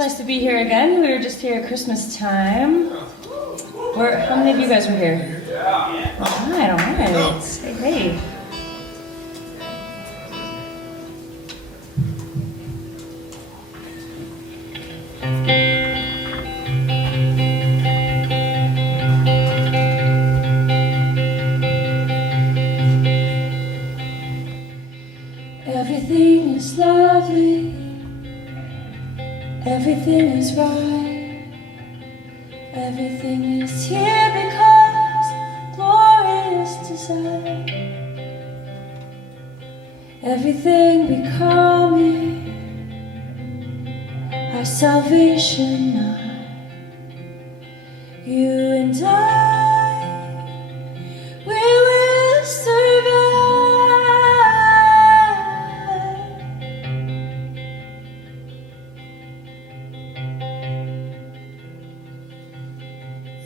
nice to be here again. We were just here at Christmas time. How many of you guys were here? Yeah. All right. Hey. Everything is lovely. Everything is right. Everything is here because glorious design. Everything becoming our salvation now. You and I, we will survive.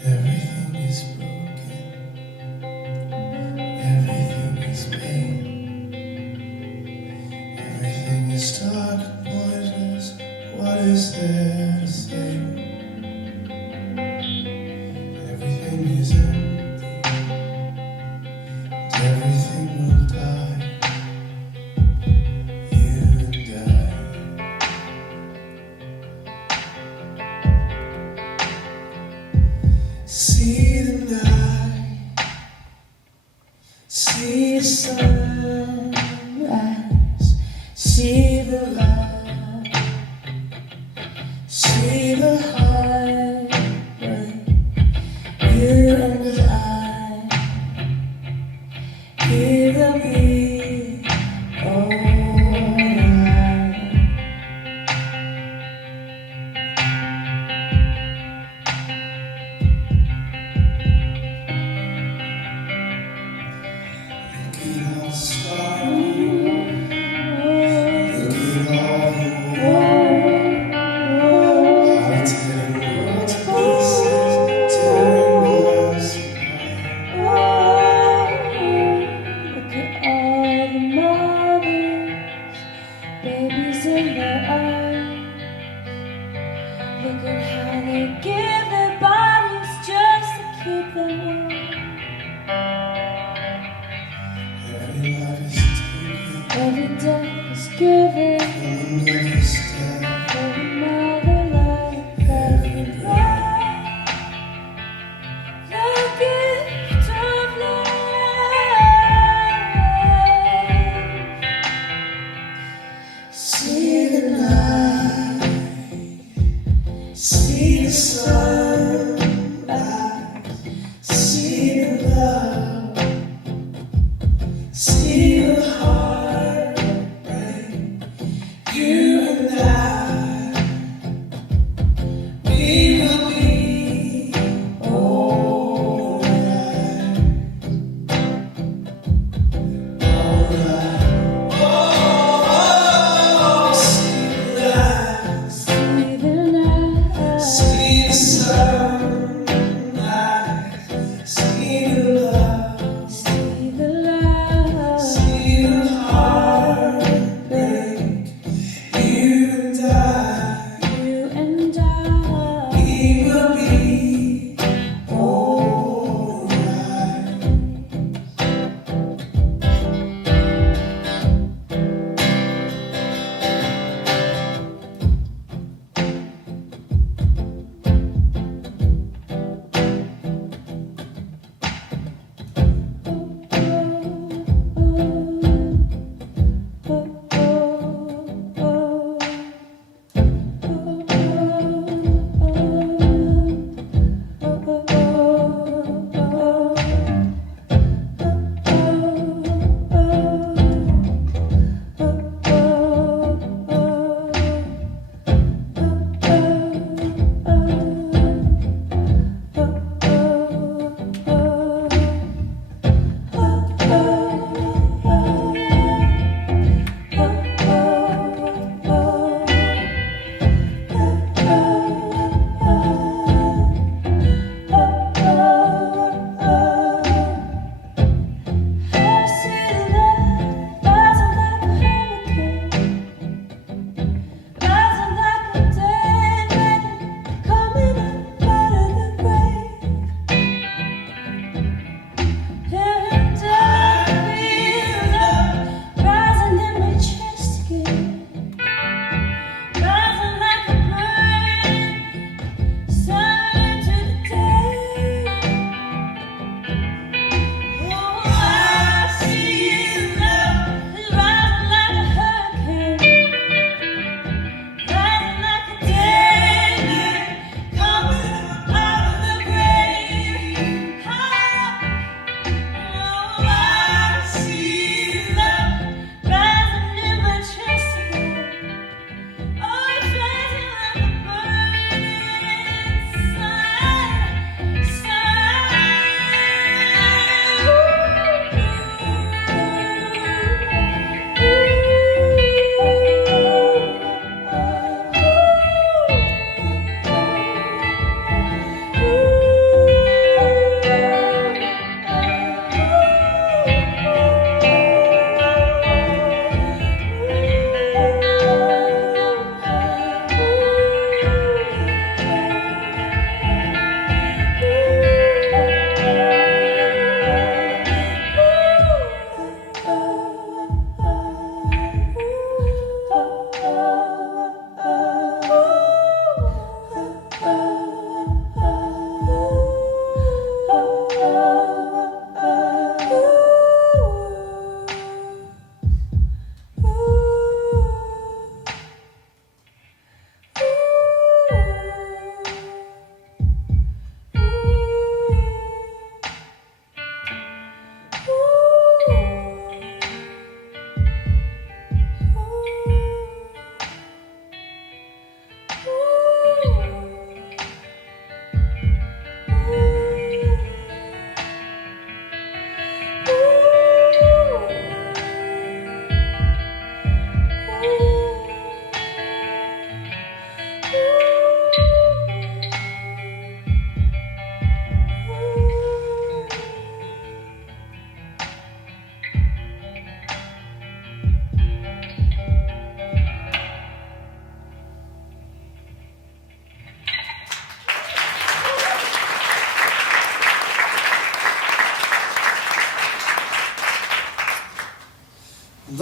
Everything is broken, everything is pain, everything is dark and pointless. What is there to say? Everything is empty, and everything will die. You and I. See the night, see the sunrise, see the light,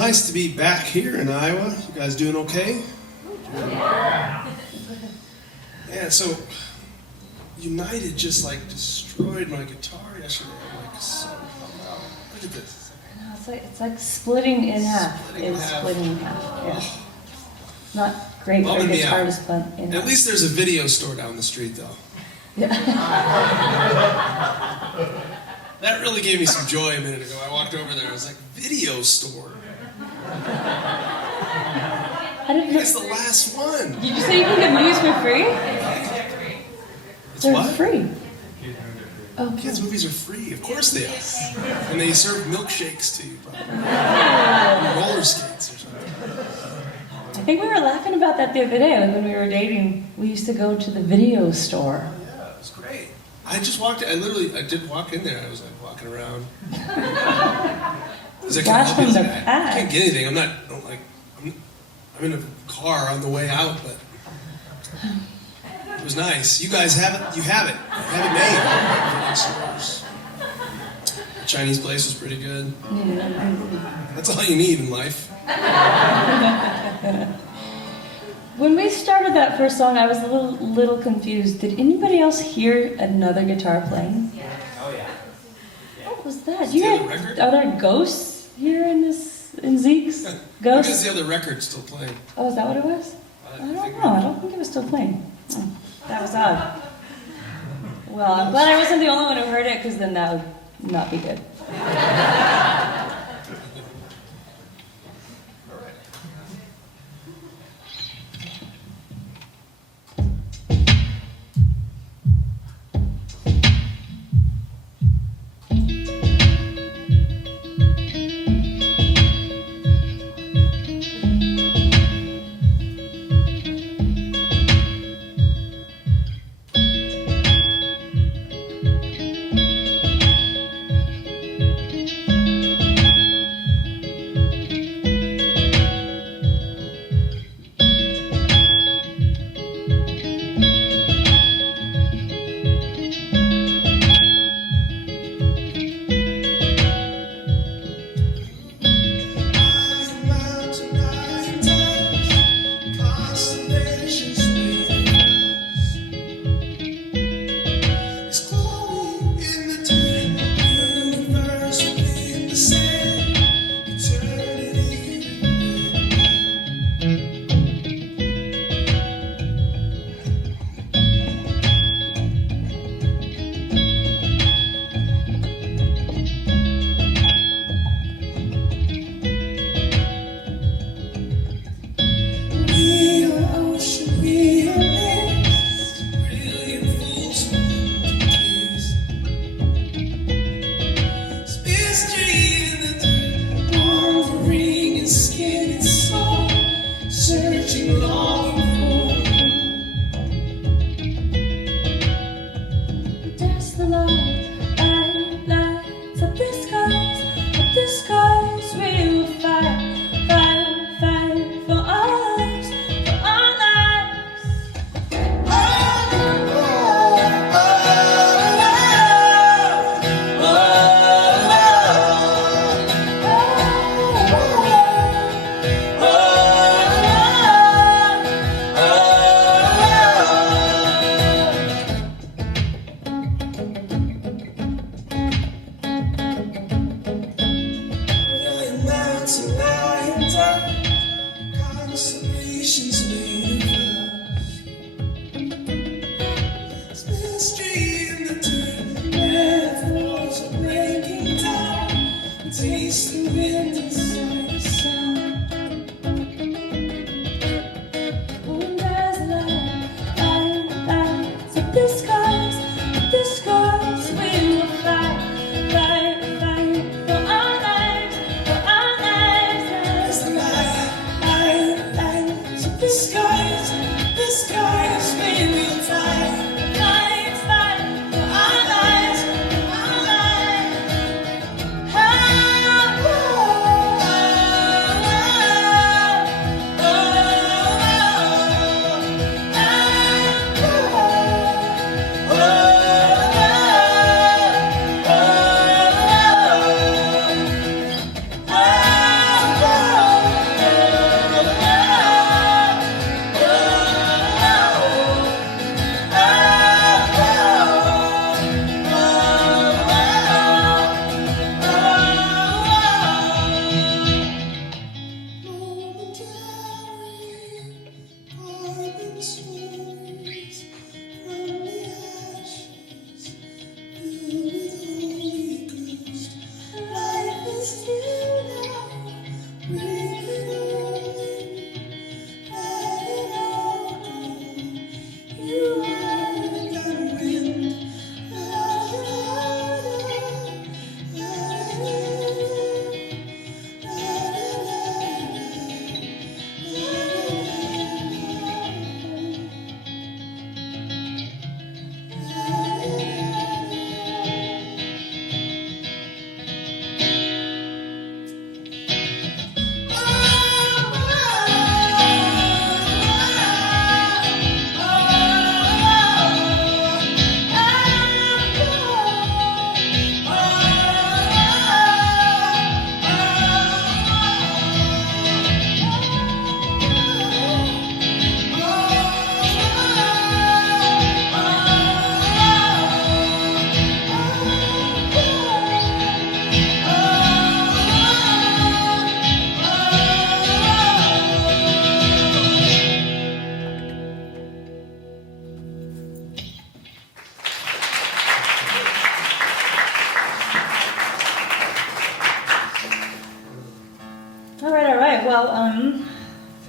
Nice to be back here in Iowa. You guys doing okay? Yeah, so United just like destroyed my guitar yesterday. I'm like, so bummed out. Look at this. No, it's like splitting in half. Splitting in It's half. splitting in half. Yeah. Not great for Bumming me out. guitarists, but in At half. least there's a video store down the street, though. Yeah. That really gave me some joy a minute ago. I walked over there. I was like, video store. I didn't It's the last one. Did you say you can get movies for free? It's They're what? free. Oh, Kids' movies are free. Of course they are. And they serve milkshakes to you, probably. Roller skates or something. I think we were laughing about that the other day, like when we were dating. We used to go to the video store. Yeah, it was great. I just walked. I did walk in there. I was like walking around. Was I Blast from the I past. can't get anything. I'm in a car on the way out, but it was nice. You guys have it. You have it. You have it made. The Chinese place was pretty good. That's all you need in life. When we started that first song, I was a little confused. Did anybody else hear another guitar playing? Oh yeah. What was that? Is the other record? Are there ghosts here in Zekes? Because Ghosts? the other record's still playing. Oh, is that what it was? I don't know. I don't think it was still playing. Oh, that was odd. Well, I'm glad I wasn't the only one who heard it, because then that would not be good.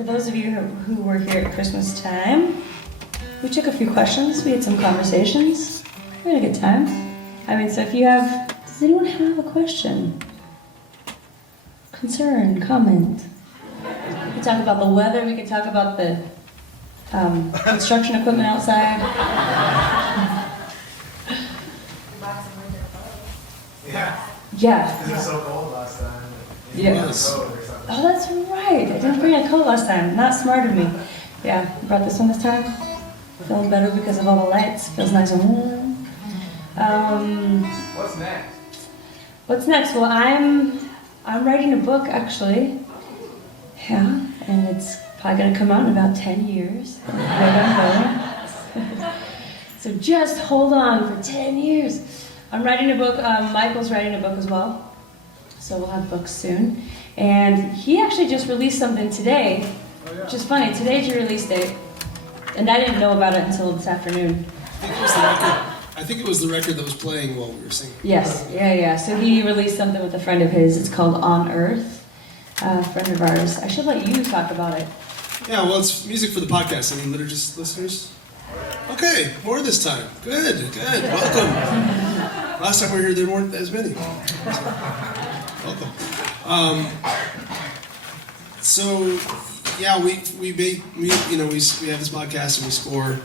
for those of you who were here at Christmas time, we took a few questions, we had some conversations, we had a good time. I mean, so if you have, does anyone have a question? Concern, comment? We could talk about the weather, we could talk about the construction equipment outside. Yeah. Yeah. It was so cold last time. Yeah. Yes. Oh, that's right. I didn't bring a coat last time. Not smart of me. Yeah, brought this one this time. Feeling better because of all the lights. Feels nice and warm. What's next? What's next? Well, I'm writing a book actually. Yeah, and it's probably gonna come out in about 10 years. So just hold on for 10 years. I'm writing a book. Michael's writing a book as well. So we'll have books soon. And he actually just released something today, which is funny. Today's your release date. And I didn't know about it until this afternoon. I think it was the record that was playing while we were singing. Yes, yeah. So he released something with a friend of his. It's called On Earth, a friend of ours. I should let you talk about it. Yeah, well, it's music for the podcast. Any liturgist listeners? Okay, more this time. Good. Welcome. Last time we were here, there weren't as many. Welcome. So yeah, we have this podcast and we score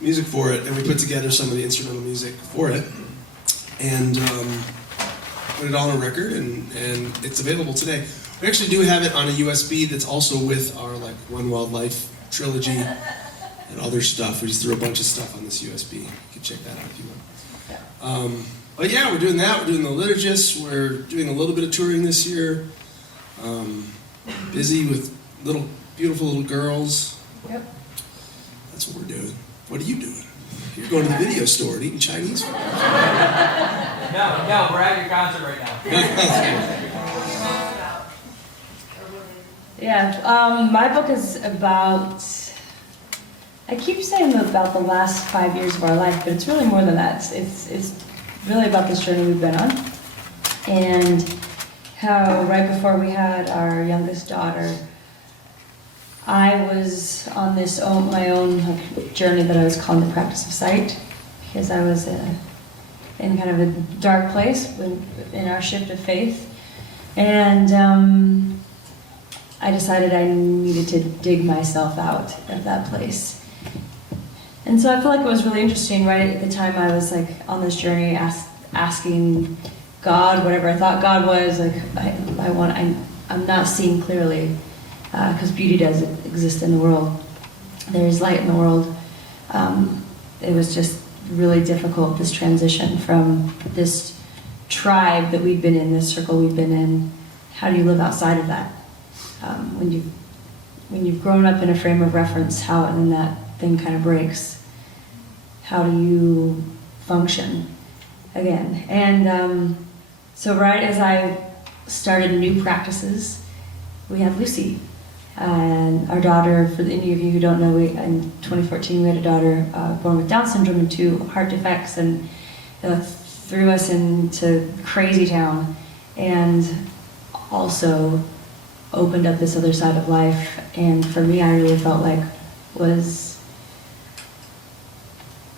music for it, and we put together some of the instrumental music for it, and put it on a record, and it's available today. We actually do have it on a USB that's also with our One Wildlife trilogy and other stuff. We just threw a bunch of stuff on this USB. You can check that out if you want. But yeah, we're doing that. We're doing the liturgists. We're doing a little bit of touring this year. Busy with beautiful little girls. Yep. That's what we're doing. What are you doing? You're going to the video store and eating Chinese food. No, we're at your concert right now. Yeah, my book is about, I keep saying about the last 5 years of our life, but it's really more than that. It's really about this journey we've been on, and how right before we had our youngest daughter, I was on my own journey that I was calling the practice of sight, because I was in kind of a dark place in our shift of faith, and I decided I needed to dig myself out of that place. And so I feel like it was really interesting. Right at the time I was on this journey, asking God whatever I thought God was. I'm not seeing clearly, because beauty does exist in the world. There is light in the world. It was just really difficult, this transition from this tribe that we'd been in, this circle we'd been in. How do you live outside of that? When you've grown up in a frame of reference, and that thing kind of breaks, how do you function again? And so right as I started new practices, we had Lucy, and our daughter. For any of you who don't know, in 2014 we had a daughter born with Down syndrome and 2 heart defects, and threw us into crazy town, and also opened up this other side of life. And for me, I really felt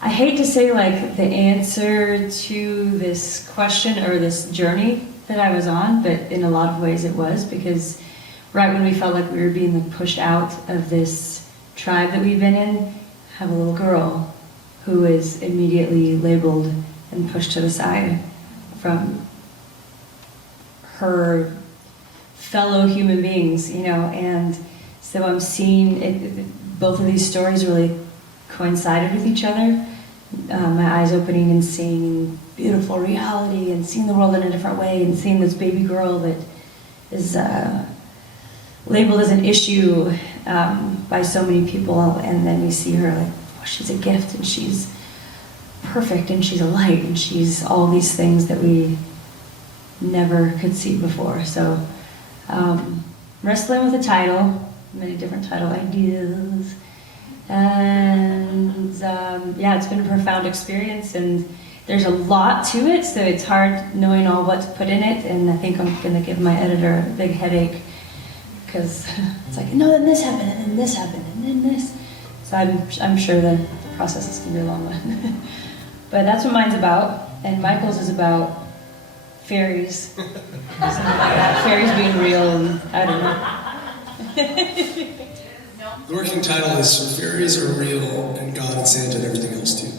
I hate to say the answer to this question or this journey that I was on, but in a lot of ways it was, because right when we felt like we were being pushed out of this tribe that we've been in, have a little girl who is immediately labeled and pushed to the side from her fellow human beings, and so I'm seeing it, both of these stories really coincided with each other. My eyes opening and seeing beautiful reality, and seeing the world in a different way, and seeing this baby girl that is labeled as an issue by so many people, and then we see her she's a gift, and she's perfect, and she's a light, and she's all these things that we never could see before. So wrestling with the title, many different title ideas, and it's been a profound experience, and there's a lot to it, so it's hard knowing all what to put in it, and I think I'm going to give my editor a big headache because it's like, no, then this happened, and then this happened, and then this. So I'm sure the process is going to be a long one. But that's what mine's about, and Michael's is about fairies. Something like that. Fairies being real, and I don't know. The working title is Fairies Are Real and God and Santa and everything else too.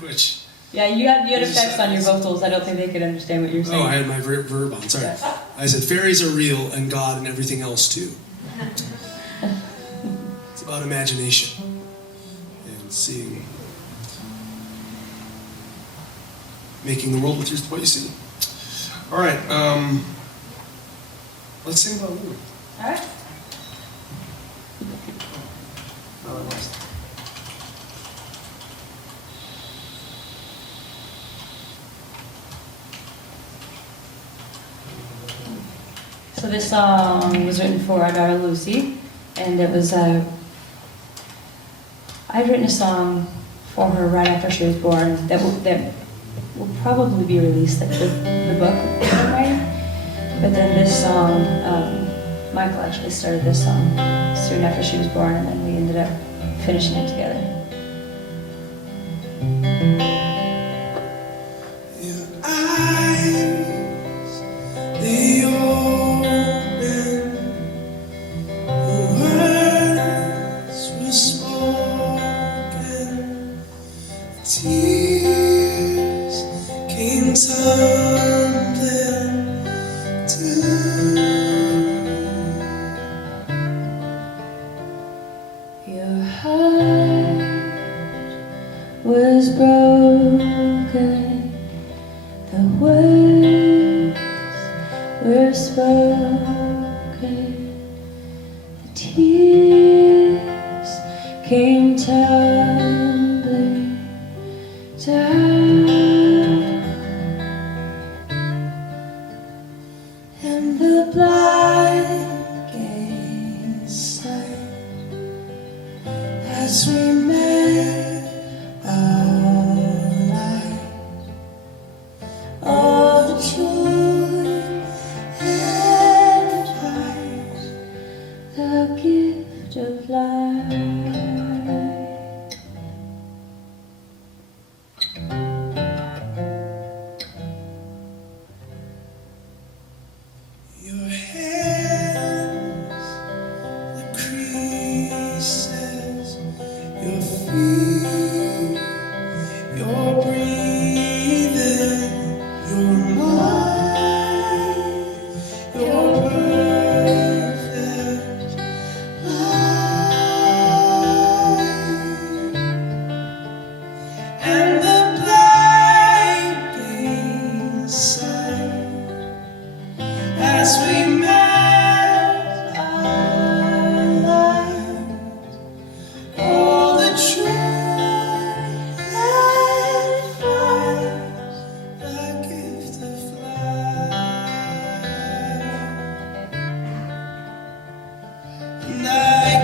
Which, Yeah, you had effects on your vocals. I don't think they could understand what you're saying. oh, I had my verb on, sorry. I said fairies are real and God and everything else too. It's about imagination and seeing, making the world with what you see. All right, let's sing about Lou. All right. So this song was written for our daughter Lucy, and it was I'd written a song for her right after she was born that will probably be released, like the book that I'm writing. But then this song, Michael actually started this song soon after she was born, and then we ended up finishing it together. Your eyes, they open, words were spoken, tears came tumbling down. Your heart was broken, the words were spoken, the tears came tumbling down, and the blind gained sight as we met our light. All the joy and light, the gift of life. Your hands, the creases, your feet, your breathing, your mind, your perfect life, and the blind gain sight as we met our light. All the joy and fight, the gift of life. And I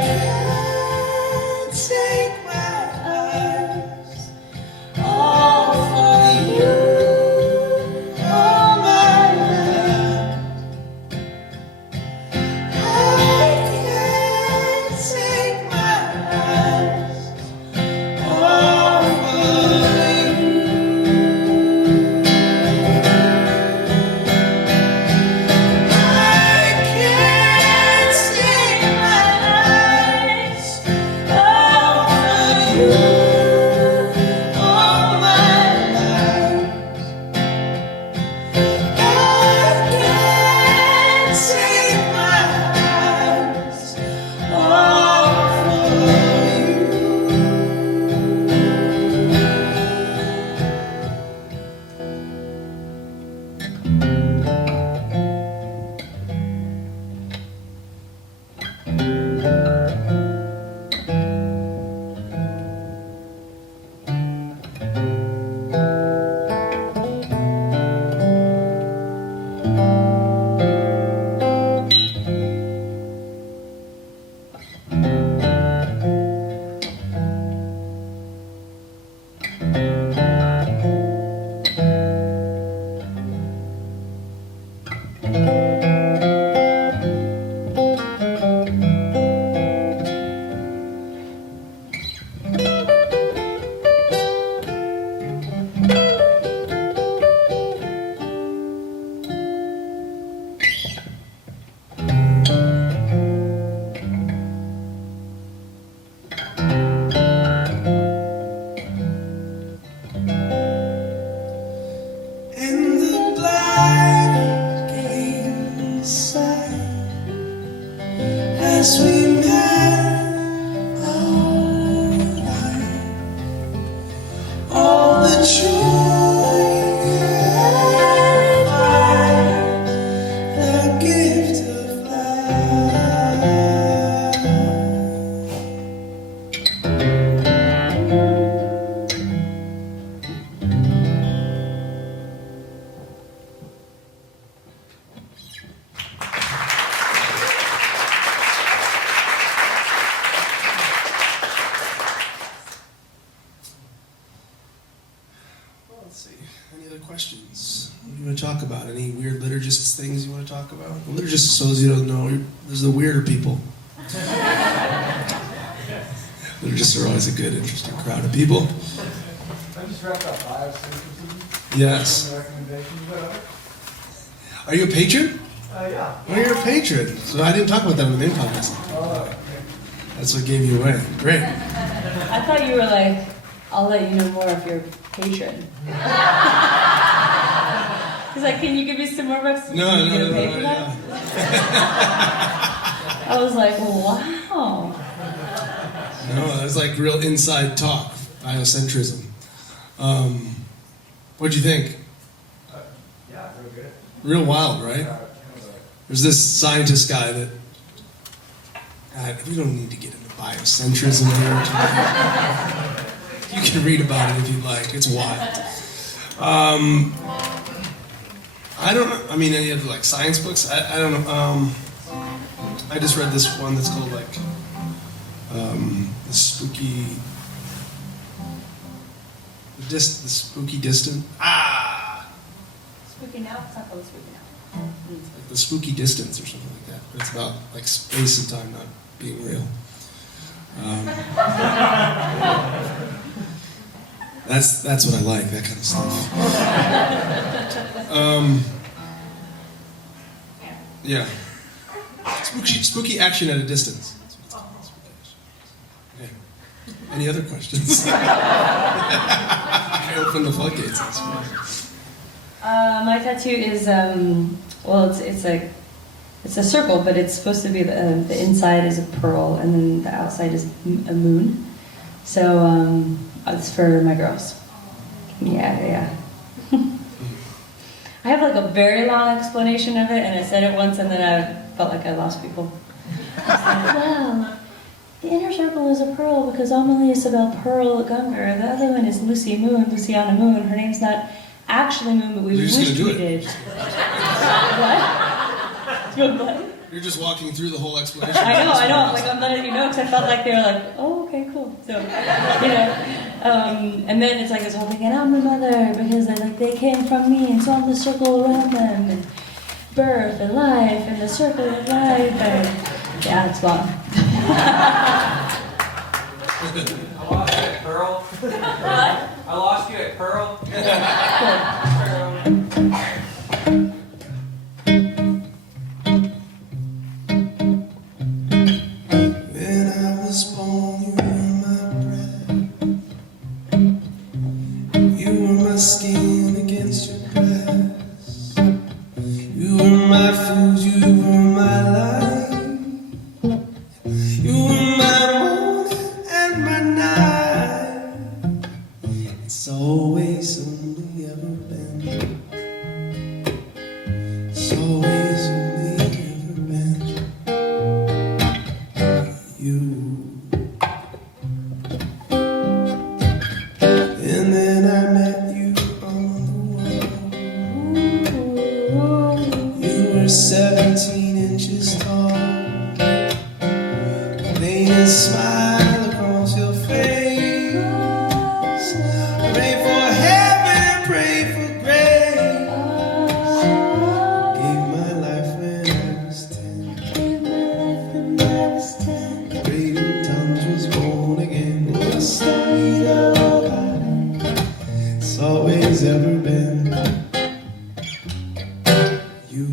can't take my eyes off of you, oh my love. I can't take my eyes off of you. I can't take my as we met our life, all the joy and life, the gift of life. Well, let's see. Any other questions? What do you want to talk about? Any weird liturgist things you want to talk about? Liturgists, so as you don't know, there's the weirder people. Liturgists are always a good, interesting crowd of people. I just wrapped up biosynthesis. Yes. Some recommendations, whatever. Are you a patron? Yeah. Oh, you're a patron. So I didn't talk about that on the main podcast. Okay. That's what gave you away. Great. I thought you were like, I'll let you know more if you're a patron. He's like, can you give me some more bucks? No, Are you no, gonna no, pay no, for no. that? I was like, wow. No, that's like real inside talk, biocentrism. What'd you think? Yeah, real good. Real wild, right? There's this scientist guy that... God, we don't need to get into biocentrism here today. You can read about it if you'd like. It's wild. I don't know. I mean, any other like science books? I don't know. I just read this one that's called like the spooky distant. Spooky now? It's not called spooky now. Like the spooky distance or something like that. But it's about like space and time not being real. That's what I like, that kind of stuff. Yeah. Spooky action at a distance. That's what it's called. Spooky action. Okay. Any other questions? I opened the floodgates. I suppose. My tattoo is well, it's a circle, but it's supposed to be the inside is a pearl and then the outside is a moon. So it's for my girls. Yeah. I have like a very long explanation of it, and I said it once, and then I felt like I lost people. I was like, well, the inner circle is a pearl because Amelie Isabel Pearl Gungor. The other one is Lucy Moon, Luciana Moon. Her name's not actually Moon, but we You're just wished gonna we do it. did. What? You're just walking through the whole explanation. I know. Like I'm letting you know because I felt like they were like, oh, okay, cool. So, and then it's like this whole thing, and I'm the mother because they came from me, and so I'm the circle around them, and birth and life, and the circle of life, and yeah, it's long. I lost you at Pearl. What? I lost you at Pearl. When I was born, you were my breath. You were my skin against your breast. You were my food, you were my life. You were my morning and my night. It's always only ever been. It's always only ever been. You. And then I met you on the wall. You were 17 inches tall. Plain a smile across your face. Pray for heaven, pray for grace. Gave my life when I was 10. Prayed in tongues, was born again. Oh, sweet love, it's always ever been you.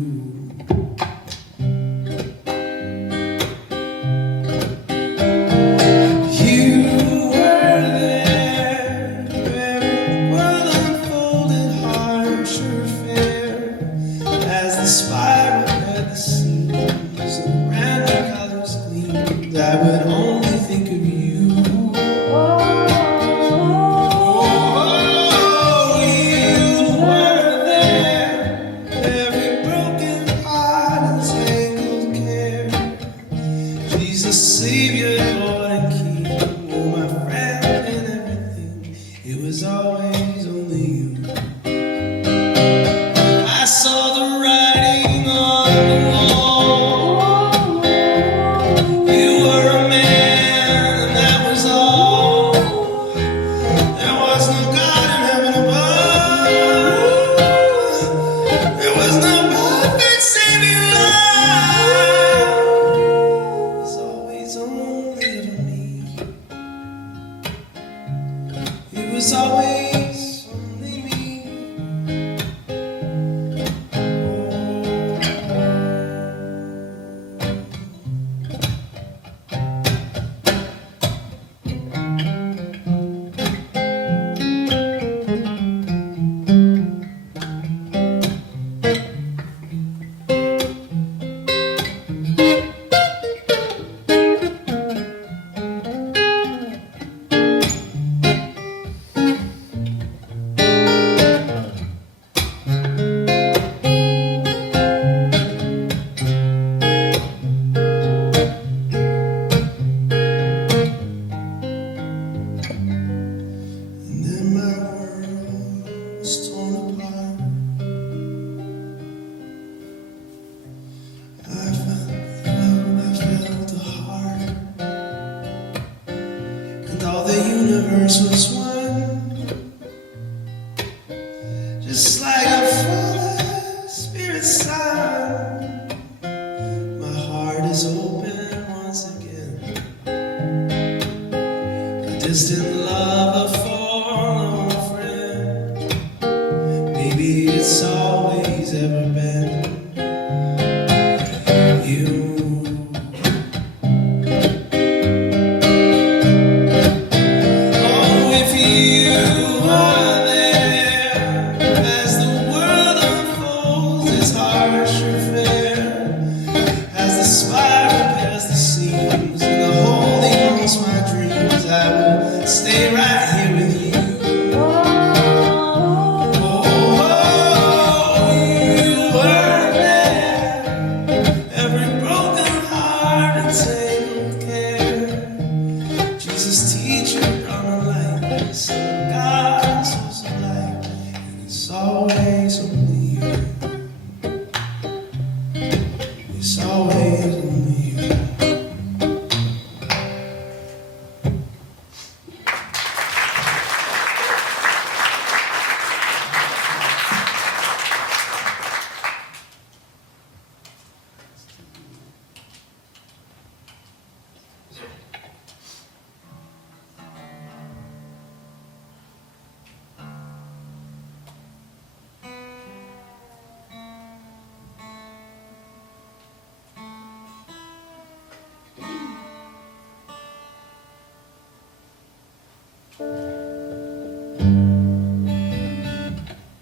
savior, Lord and King, oh my friend and everything. It was always only you. I saw the writing on the wall. You were a man, and that was all. There was no God in heaven above. There was no perfect saving love. It's always only ever me. It was always only me. And then my world was torn apart. I felt a heart, and all the universe was one, just like a Father, Spirit, Son. My heart is open once again. A distant love, a forlorn friend. Maybe it's always ever been you. Oh, if you are there as the world unfolds its harsher fare, as the spiral past the seams and the holding holds my dreams, I will stay right here with you. Oh, you were there, every broken heart and tangled care. Jesus, teacher, I'm a light, Son of God, source of light, and it's always only you. It's always only you.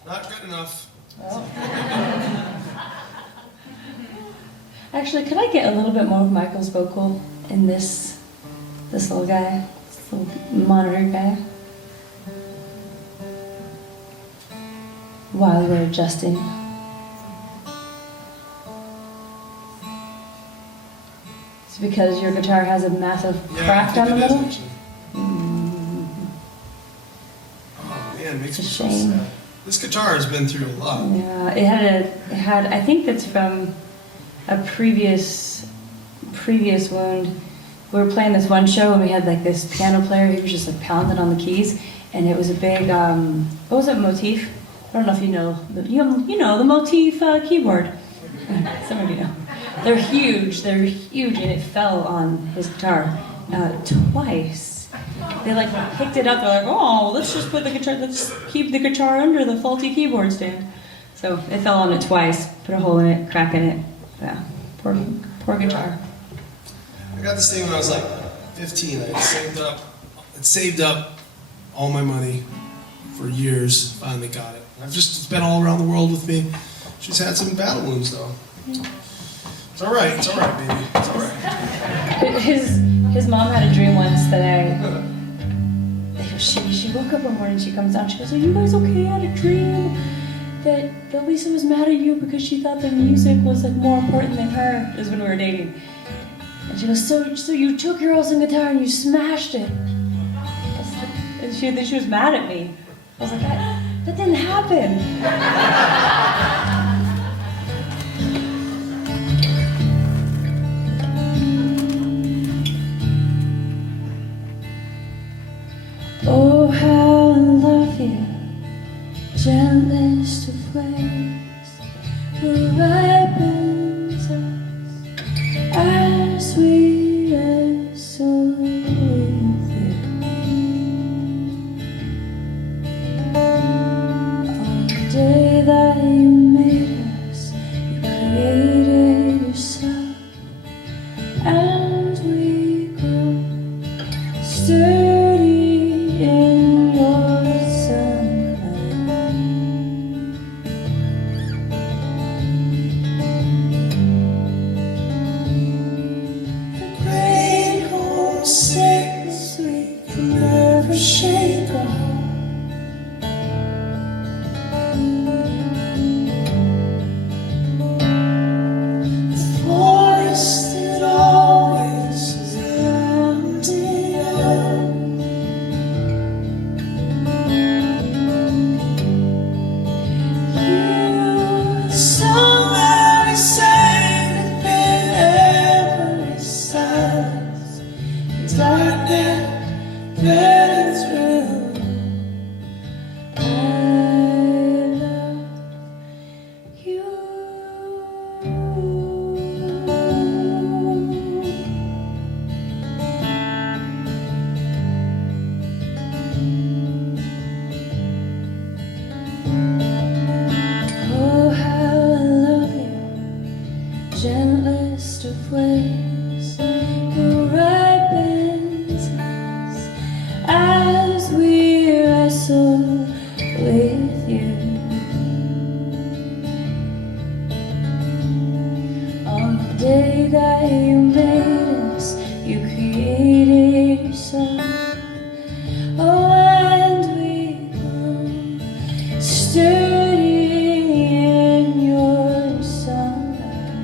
Not good enough. Actually, could I get a little bit more of Michael's vocal in this little guy, this little monitor guy? While we're adjusting. It's because your guitar has a massive crack down the I think it is, middle? actually. Oh man, it makes It's me a so shame. sad. This guitar has been through a lot. Yeah, it had I think that's from a previous wound. We were playing this one show and we had like this piano player, he was just like pounding on the keys, and it was a big what was it, motif? I don't know if you know you know the motif keyboard. Some of you know. They're huge, and it fell on his guitar twice. They like picked it up, they're like, oh, let's keep the guitar under the faulty keyboard stand. So it fell on it twice, put a hole in it, crack in it. Yeah, poor guitar. I got this thing when I was like 15. I had saved up all my money for years. Finally got it. It's been all around the world with me. She's had some battle wounds though. It's all right, baby. It's all right. His mom had a dream once that she woke up one morning, she comes down, she goes, are you guys okay? I had a dream that Lisa was mad at you because she thought the music was like more important than her. Is when we were dating. And she goes, so you took your Olsen guitar and you smashed it. And she was mad at me. I was like, that didn't happen. Oh, how I love you, gentlest of ways, who ripens us as we wrestle with you. On the day that you made us, you created yourself, and we grew sturdy in your sunlight. The great homesickness we can never shake off. The forest that always surrounded us. You, the song that we sang within every silence, darkness burning through. I love you. Oh, how I love you, gentlest of ways, who ripens us as we wrestle with you. On the day that you made us, you created yourself. Oh, and we grew sturdy in your sunlight.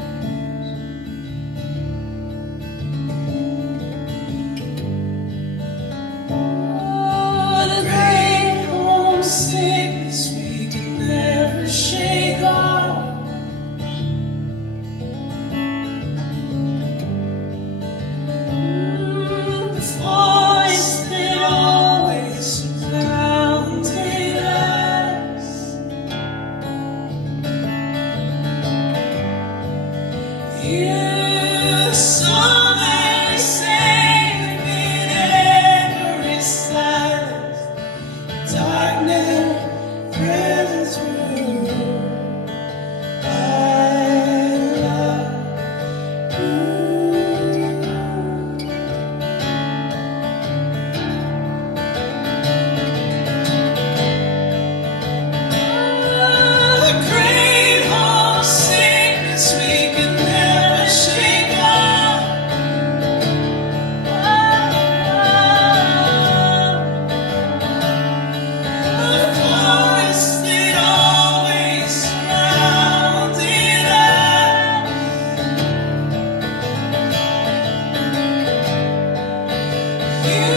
Oh, the great homesickness we can never shake off. The voice that always surrounded us. You, the song that we sang within every silence, darkness burning through. I love you. The great homesickness we can never shake off. The forest that always surrounded us. You,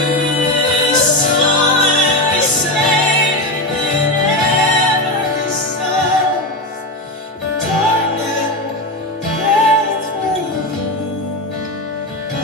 the song that we sang in every silence, darkness burning through. I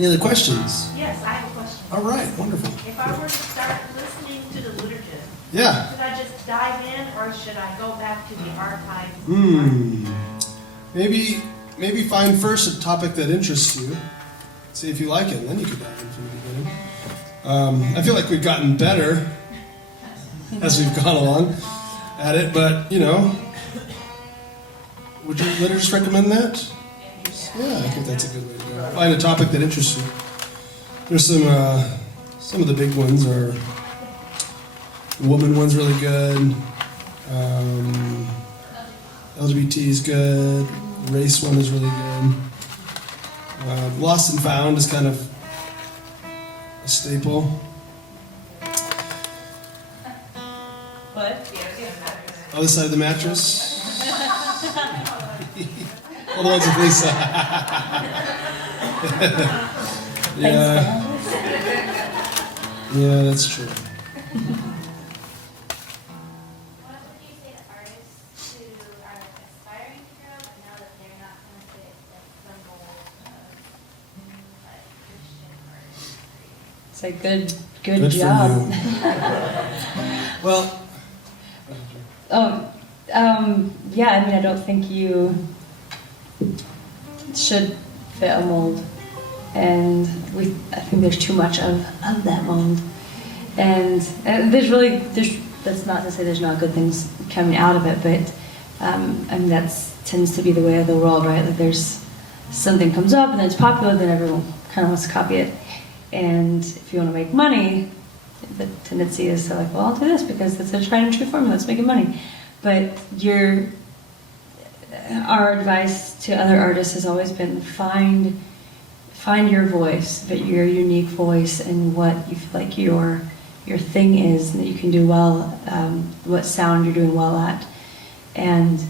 Any other questions? Yes, I have a question. All right, wonderful. If I were to start listening to the liturgy, Yeah. should I just dive in or should I go back to the archives? Maybe find first a topic that interests you. See if you like it, and then you can dive in from the beginning. I feel like we've gotten better as we've gone along at it, but would you liturgists recommend that? Yeah, I think that's a good way to go. Find a topic that interests you. There's some of the big ones are, the woman one's really good. LGBT is good. The race one is really good. Lost and Found is kind of a staple. What? Other Side of the Mattress. All the ones with Lisa. Yeah. Yeah, that's true. What would you say to artists who are aspiring to grow, but know that they're not going to fit the mold of Christian artistry? It's a good Good job. For you. Well, Yeah, I mean, I don't think you should fit a mold. And I think there's too much of that mold. And that's not to say there's not good things coming out of it, but And that's tends to be the way of the world, right? Like there's something comes up and then it's popular, then everyone kind of wants to copy it. And if you want to make money, the tendency is to like, well, I'll do this because that's a tried and true formula. Let's make money. But our advice to other artists has always been find your voice, but your unique voice and what you feel like your thing is and that you can do well, what sound you're doing well at, and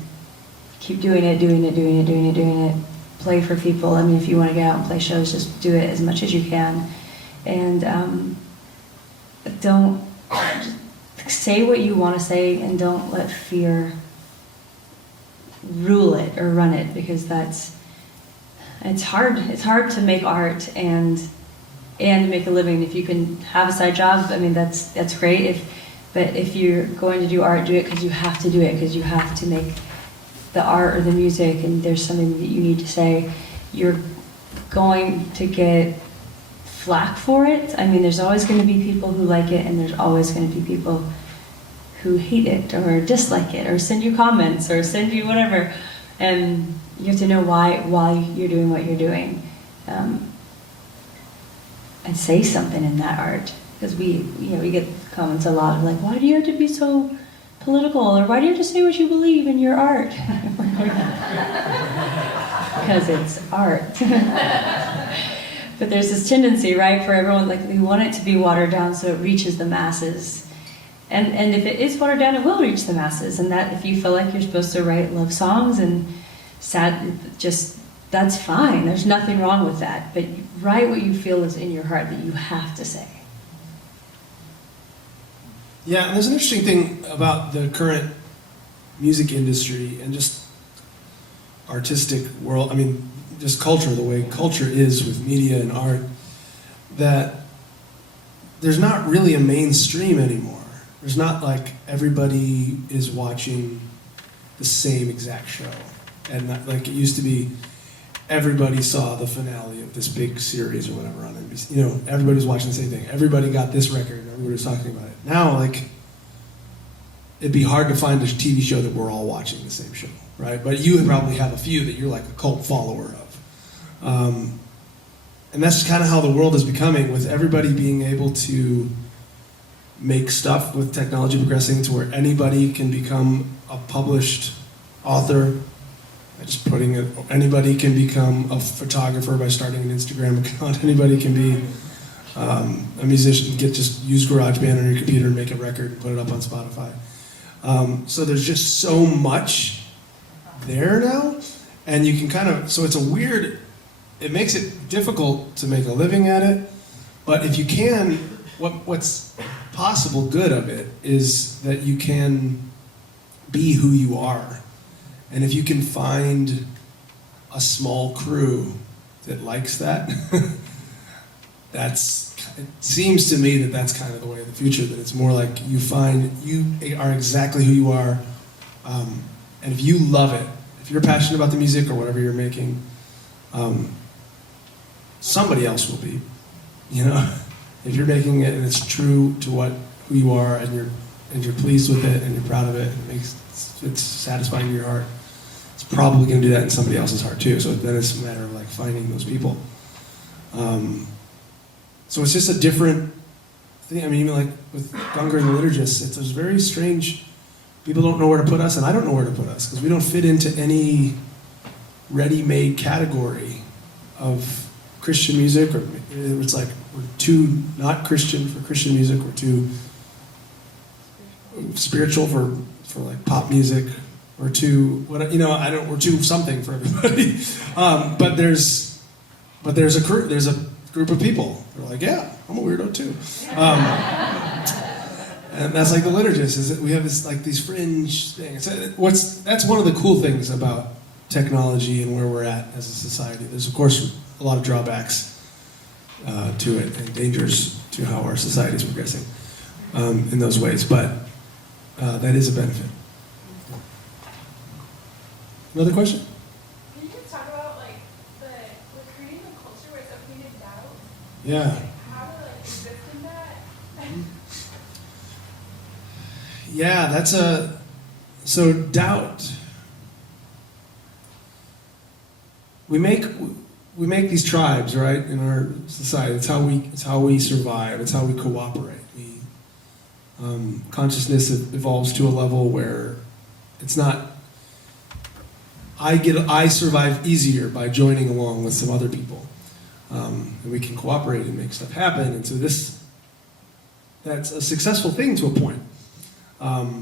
keep doing it. Play for people. I mean, if you want to get out and play shows, just do it as much as you can, and don't say what you want to say, and don't let fear rule it or run it, because it's hard. It's hard to make art and make a living. If you can have a side job, I mean, that's great. But if you're going to do art, do it because you have to do it, because you have to make the art or the music, and there's something that you need to say. You're going to get flack for it. I mean, there's always going to be people who like it, and there's always going to be people who hate it or dislike it or send you comments or send you whatever. And you have to know why you're doing what you're doing, and say something in that art. Because we get comments a lot of like, why do you have to be so political, or why do you have to say what you believe in your art? Because it's art. But there's this tendency, right, for everyone, like we want it to be watered down so it reaches the masses. And if it is watered down, it will reach the masses. And that if you feel like you're supposed to write love songs and sad, that's fine. There's nothing wrong with that. But write what you feel is in your heart that you have to say. Yeah, and there's an interesting thing about the current music industry and just artistic world, I mean, just culture, the way culture is with media and art, that there's not really a mainstream anymore. There's not like everybody is watching the same exact show. And that, like it used to be, everybody saw the finale of this big series or whatever on NBC. You know, everybody was watching the same thing. Everybody got this record and everybody was talking about it. Now, like, it'd be hard to find a TV show that we're all watching the same show, right? But you probably have a few that you're like a cult follower of. And that's kind of how the world is becoming, with everybody being able to make stuff with technology progressing to where anybody can become a published author. Just putting it, anybody can become a photographer by starting an Instagram account. Anybody can be a musician, just use GarageBand on your computer and make a record and put it up on Spotify. So there's just so much there now, and you can so it's it makes it difficult to make a living at it, but if you can, what's possible good of it is that you can be who you are. And if you can find a small crew that likes that, it seems to me that that's kind of the way of the future, that it's more like you find you are exactly who you are, and if you love it, if you're passionate about the music or whatever you're making, somebody else will be, you know? If you're making it and it's true to who you are, and you're pleased with it and you're proud of it, and it's satisfying to your heart, it's probably going to do that in somebody else's heart too. So then it's a matter of like finding those people. So it's just a different thing. I mean, even like with Gungor and the Liturgists, it's very strange. People don't know where to put us, and I don't know where to put us, because we don't fit into any ready-made category of Christian music, or it's like we're too not Christian for Christian music, we're too spiritual for like pop music, we're too we're too something for everybody. But there's a group of people who are like, yeah, I'm a weirdo too. And that's like the Liturgists, is that we have these fringe things. That's one of the cool things about technology and where we're at as a society. There's of course a lot of drawbacks to it, and dangers to how our society is progressing in those ways, but that is a benefit. Another question? Can you just talk about like creating a culture where it's okay to doubt? Yeah. Like, how to exist in that? Yeah, so doubt. we make these tribes, right, in our society. It's how we survive. It's how we cooperate. Consciousness evolves to a level where it's not. I survive easier by joining along with some other people, and we can cooperate and make stuff happen. And so that's a successful thing to a point. But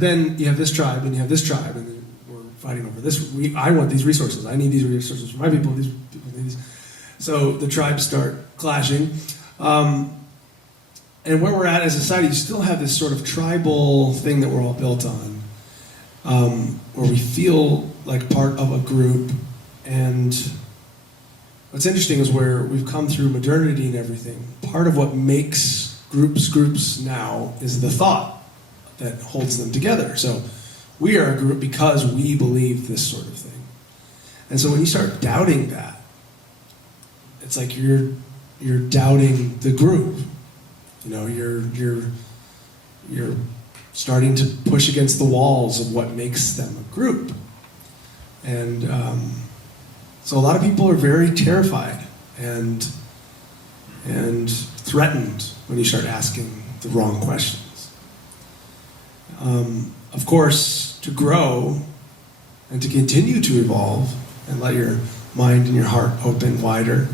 then you have this tribe, and you have this tribe, and then we're fighting over this. I want these resources. I need these resources for my people. These people need these. So the tribes start clashing. And where we're at as a society, you still have this sort of tribal thing that we're all built on, where we feel like part of a group. And what's interesting is where we've come through modernity and everything, part of what makes groups now is the thought that holds them together. So we are a group because we believe this sort of thing. And so when you start doubting that, it's like you're doubting the group. You know, you're starting to push against the walls of what makes them a group. And so a lot of people are very terrified and threatened when you start asking the wrong questions. Of course, to grow and to continue to evolve and let your mind and your heart open wider,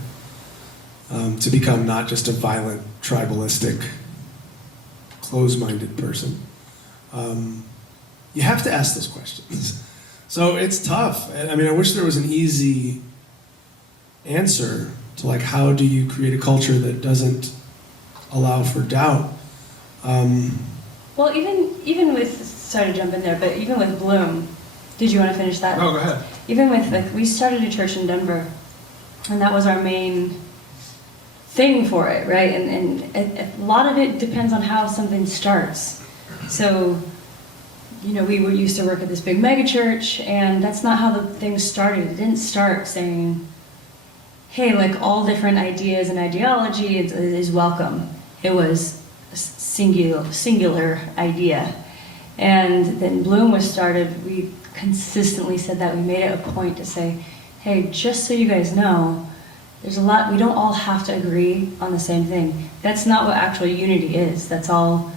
to become not just a violent, tribalistic, closed-minded person, you have to ask those questions. So it's tough. I mean, I wish there was an easy answer to like, how do you create a culture that doesn't allow for doubt? Well, even with, sorry to jump in there, but even with Bloom, did you want to finish that? No, go ahead. Even with, like, we started a church in Denver, and that was our main thing for it, right? And a lot of it depends on how something starts. So, you know, we used to work at this big mega church, and that's not how the thing started. It didn't start saying, hey, like, all different ideas and ideology is welcome. It was a singular idea. And then Bloom was started, we consistently said that. We made it a point to say, hey, just so you guys know, there's a lot, we don't all have to agree on the same thing. That's not what actual unity is. That's all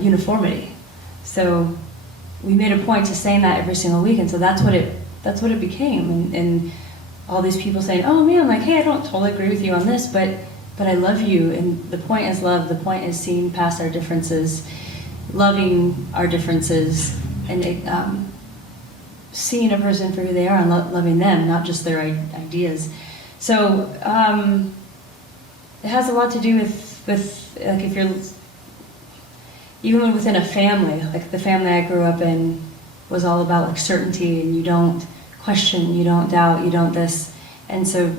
uniformity. So we made a point to saying that every single week, and so that's what it became. And all these people saying, oh man, like, hey, I don't totally agree with you on this, but I love you, and the point is love. The point is seeing past our differences, loving our differences, and seeing a person for who they are and loving them, not just their ideas. So it has a lot to do with like, if you're even within a family, like the family I grew up in was all about like certainty, and you don't question, you don't doubt, you don't this. And so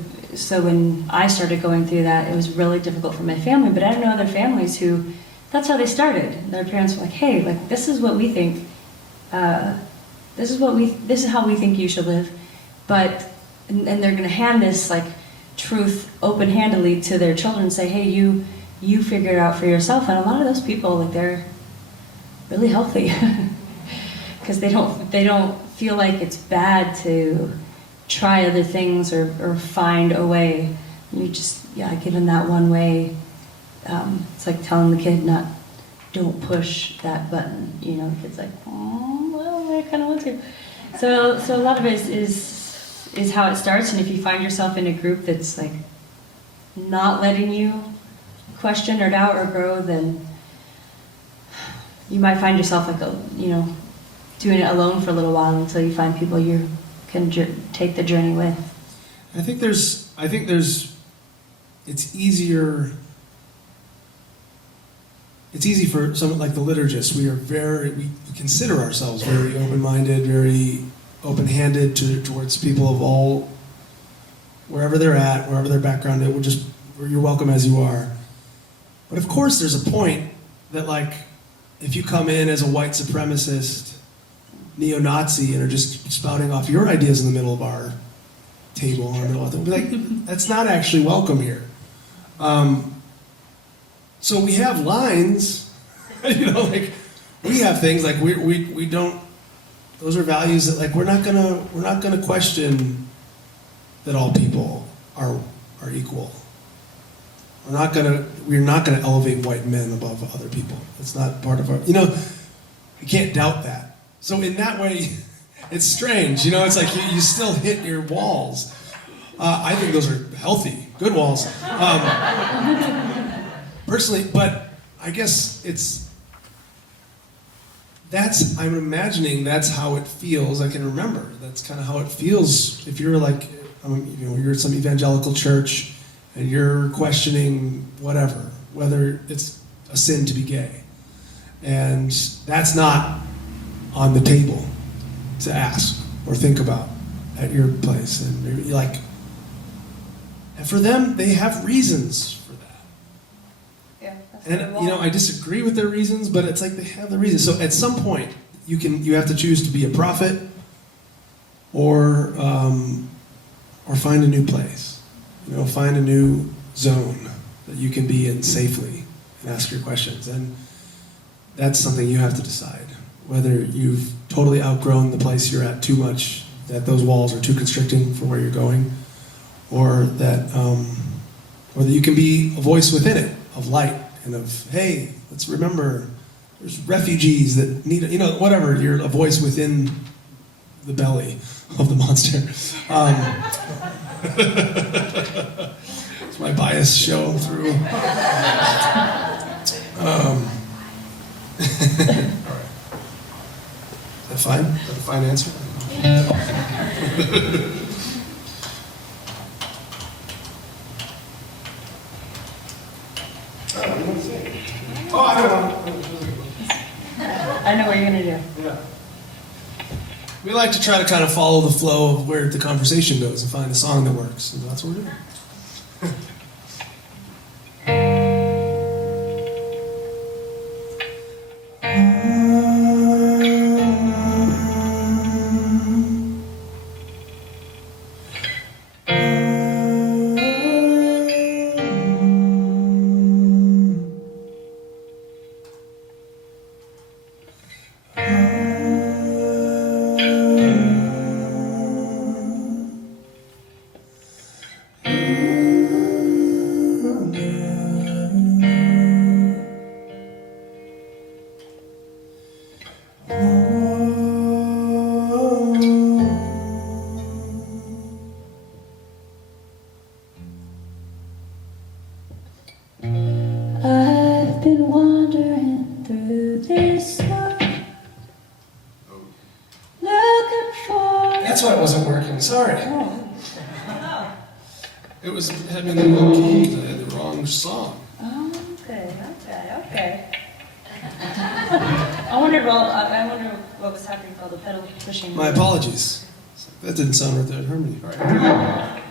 when I started going through that, it was really difficult for my family, but I know other families who, that's how they started. Their parents were like, hey, like, this is what we think, this is how we think you should live. But, and they're gonna hand this like truth open-handedly to their children and say, hey, you figure it out for yourself. And a lot of those people, like, they're really healthy because they don't feel like it's bad to try other things or find a way. You just, give them that one way. It's like telling the kid don't push that button. You know, the kid's like, oh, well, I kind of want to. So a lot of it is how it starts. And if you find yourself in a group that's like not letting you question or doubt or grow, then you might find yourself like doing it alone for a little while until you find people you can take the journey with. I think there's it's easy for someone like the liturgists. We consider ourselves very open-minded, very open-handed towards people of all, wherever they're at, wherever their background is. You're welcome as you are. But of course, there's a point that, like, if you come in as a white supremacist, neo-Nazi, and are just spouting off your ideas in the middle of our table, in the middle of the, we'll be like, that's not actually welcome here. So we have lines, like we have things like we don't those are values that, like, we're not gonna question that all people are equal. We're not gonna elevate white men above other people. It's not part of our, you can't doubt that. So in that way, it's strange, it's like you still hit your walls. I think those are healthy, good walls. Personally, but I guess I'm imagining that's how it feels. I can remember that's kind of how it feels if you're like, you're at some evangelical church and you're questioning whatever, whether it's a sin to be gay. And that's not on the table to ask or think about at your place. And you're like, and for them, they have reasons for that. Yeah, that's And what I want. I disagree with their reasons, but it's like they have the reasons. So at some point, you have to choose to be a prophet, or find a new place. Find a new zone that you can be in safely and ask your questions. And that's something you have to decide. Whether you've totally outgrown the place you're at too much, that those walls are too constricting for where you're going, or that you can be a voice within it of light and of, hey, let's remember there's refugees that need, whatever. You're a voice within the belly of the monster. It's my bias showing through. All right. Is that fine? Is that a fine answer? Oh, I don't know. I know what you're gonna do. Yeah. We like to try to kind of follow the flow of where the conversation goes and find a song that works, and that's what we're doing. I've been wandering through this world, looking for. That's why it wasn't working. Sorry. Oh. It had me in the wrong key. I had the wrong song. Oh, okay. I wonder what was happening with all the pedal pushing. My apologies. That didn't sound right there in harmony. All right.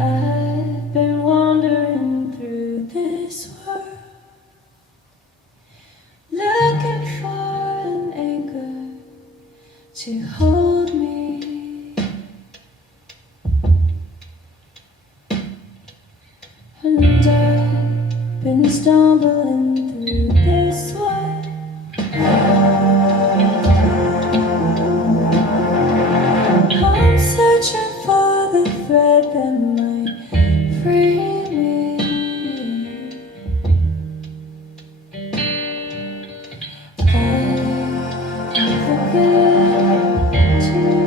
I've been wandering through this world, looking for an anchor to hold me, and I've been stumbling through this world. I'm searching for the thread that might free me. I forget you,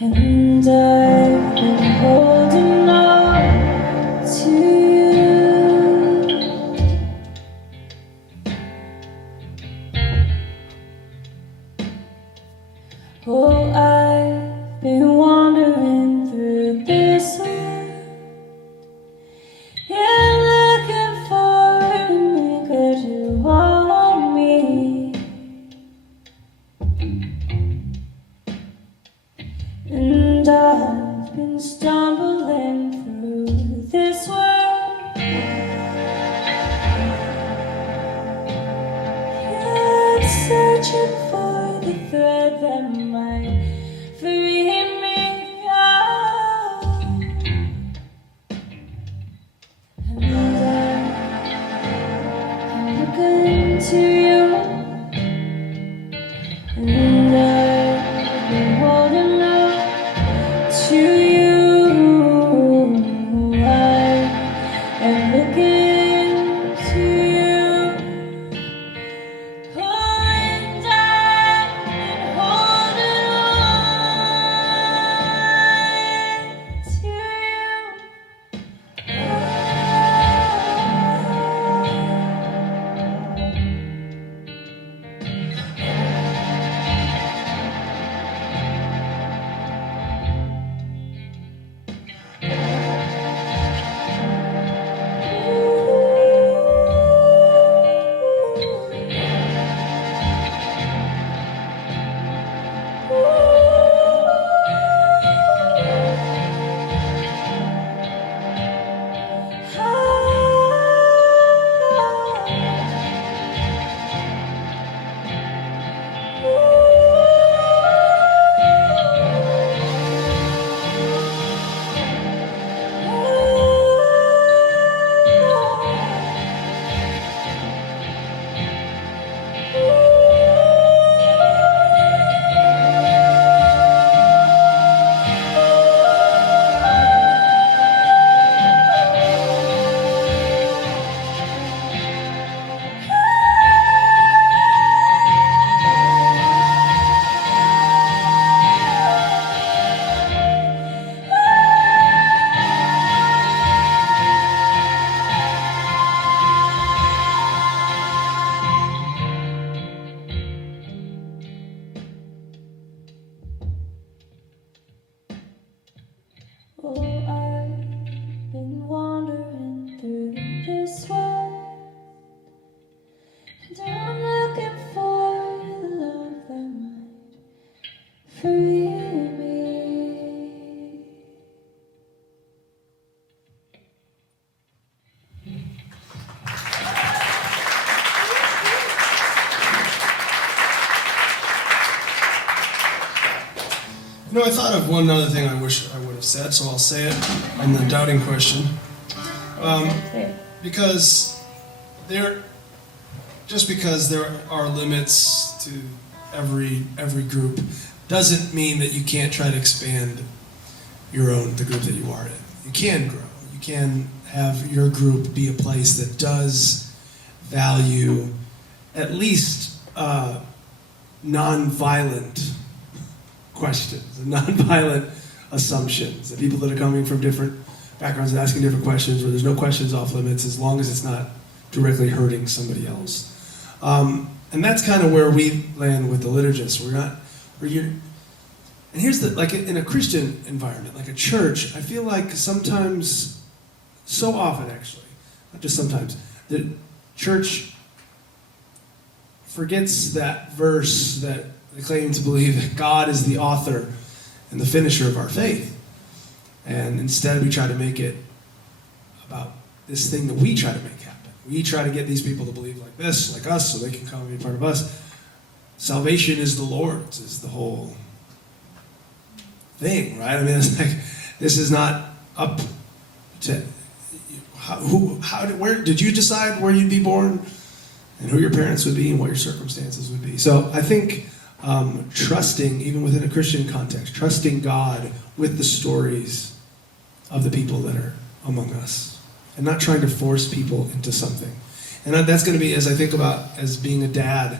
and I've been holding on to you. Oh, I've been wandering through this world, yeah, looking for an anchor to hold me, and I've been stumbling Oh, I've been wandering through this world, and I'm looking for the love that might free me. You know, I thought of one other thing I wish I would have said, so I'll say it on the doubting question. Because because there are limits to every group doesn't mean that you can't try to expand the group that you are in. You can grow. You can have your group be a place that does value at least non-violent questions, and non-violent assumptions. The people that are coming from different backgrounds and asking different questions, where there's no questions off limits, as long as it's not directly hurting somebody else. And that's kind of where we land with the liturgists. And here's like in a Christian environment, like a church, I feel like sometimes, so often actually, not just sometimes, the church forgets that verse that they claim to believe that God is the author and the finisher of our faith. And instead we try to make it about this thing that we try to make happen. We try to get these people to believe like this, like us, so they can come and be part of us. Salvation is the Lord's, is the whole thing, right? I mean, it's like, this is not up to where did you decide where you'd be born and who your parents would be and what your circumstances would be. So I think trusting, even within a Christian context, trusting God with the stories of the people that are among us, and not trying to force people into something. And that's going to be, as I think about as being a dad,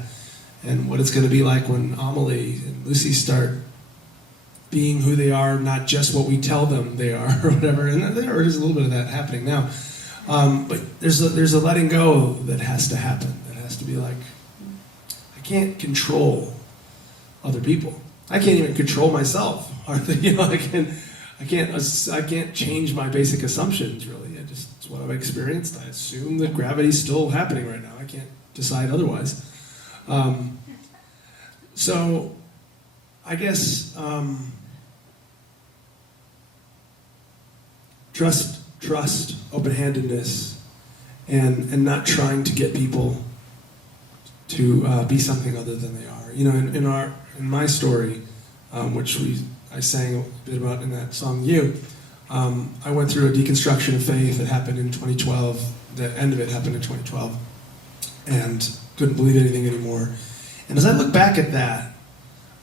and what it's going to be like when Amelie and Lucy start being who they are, not just what we tell them they are, or whatever. And there is a little bit of that happening now. But there's a letting go that has to happen. That has to be like, I can't control other people. I can't even control myself. You know, I can't change my basic assumptions, really. It's what I've experienced. I assume that gravity's still happening right now. I can't decide otherwise. So I guess trust, open-handedness, and not trying to get people to be something other than they are. You know, in my story, which I sang a bit about in that song "You," I went through a deconstruction of faith that happened in 2012. The end of it happened in 2012, and couldn't believe anything anymore. And as I look back at that,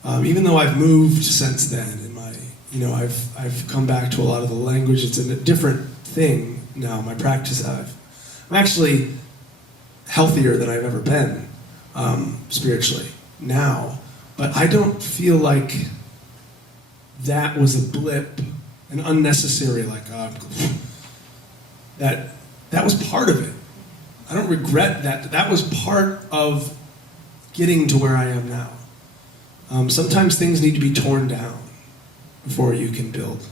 even though I've moved since then, I've come back to a lot of the language. It's a different thing now. My practice, I'm actually healthier than I've ever been spiritually now. But I don't feel like that was a blip, an unnecessary that was part of it. I don't regret that. That was part of getting to where I am now. Sometimes things need to be torn down before you can build.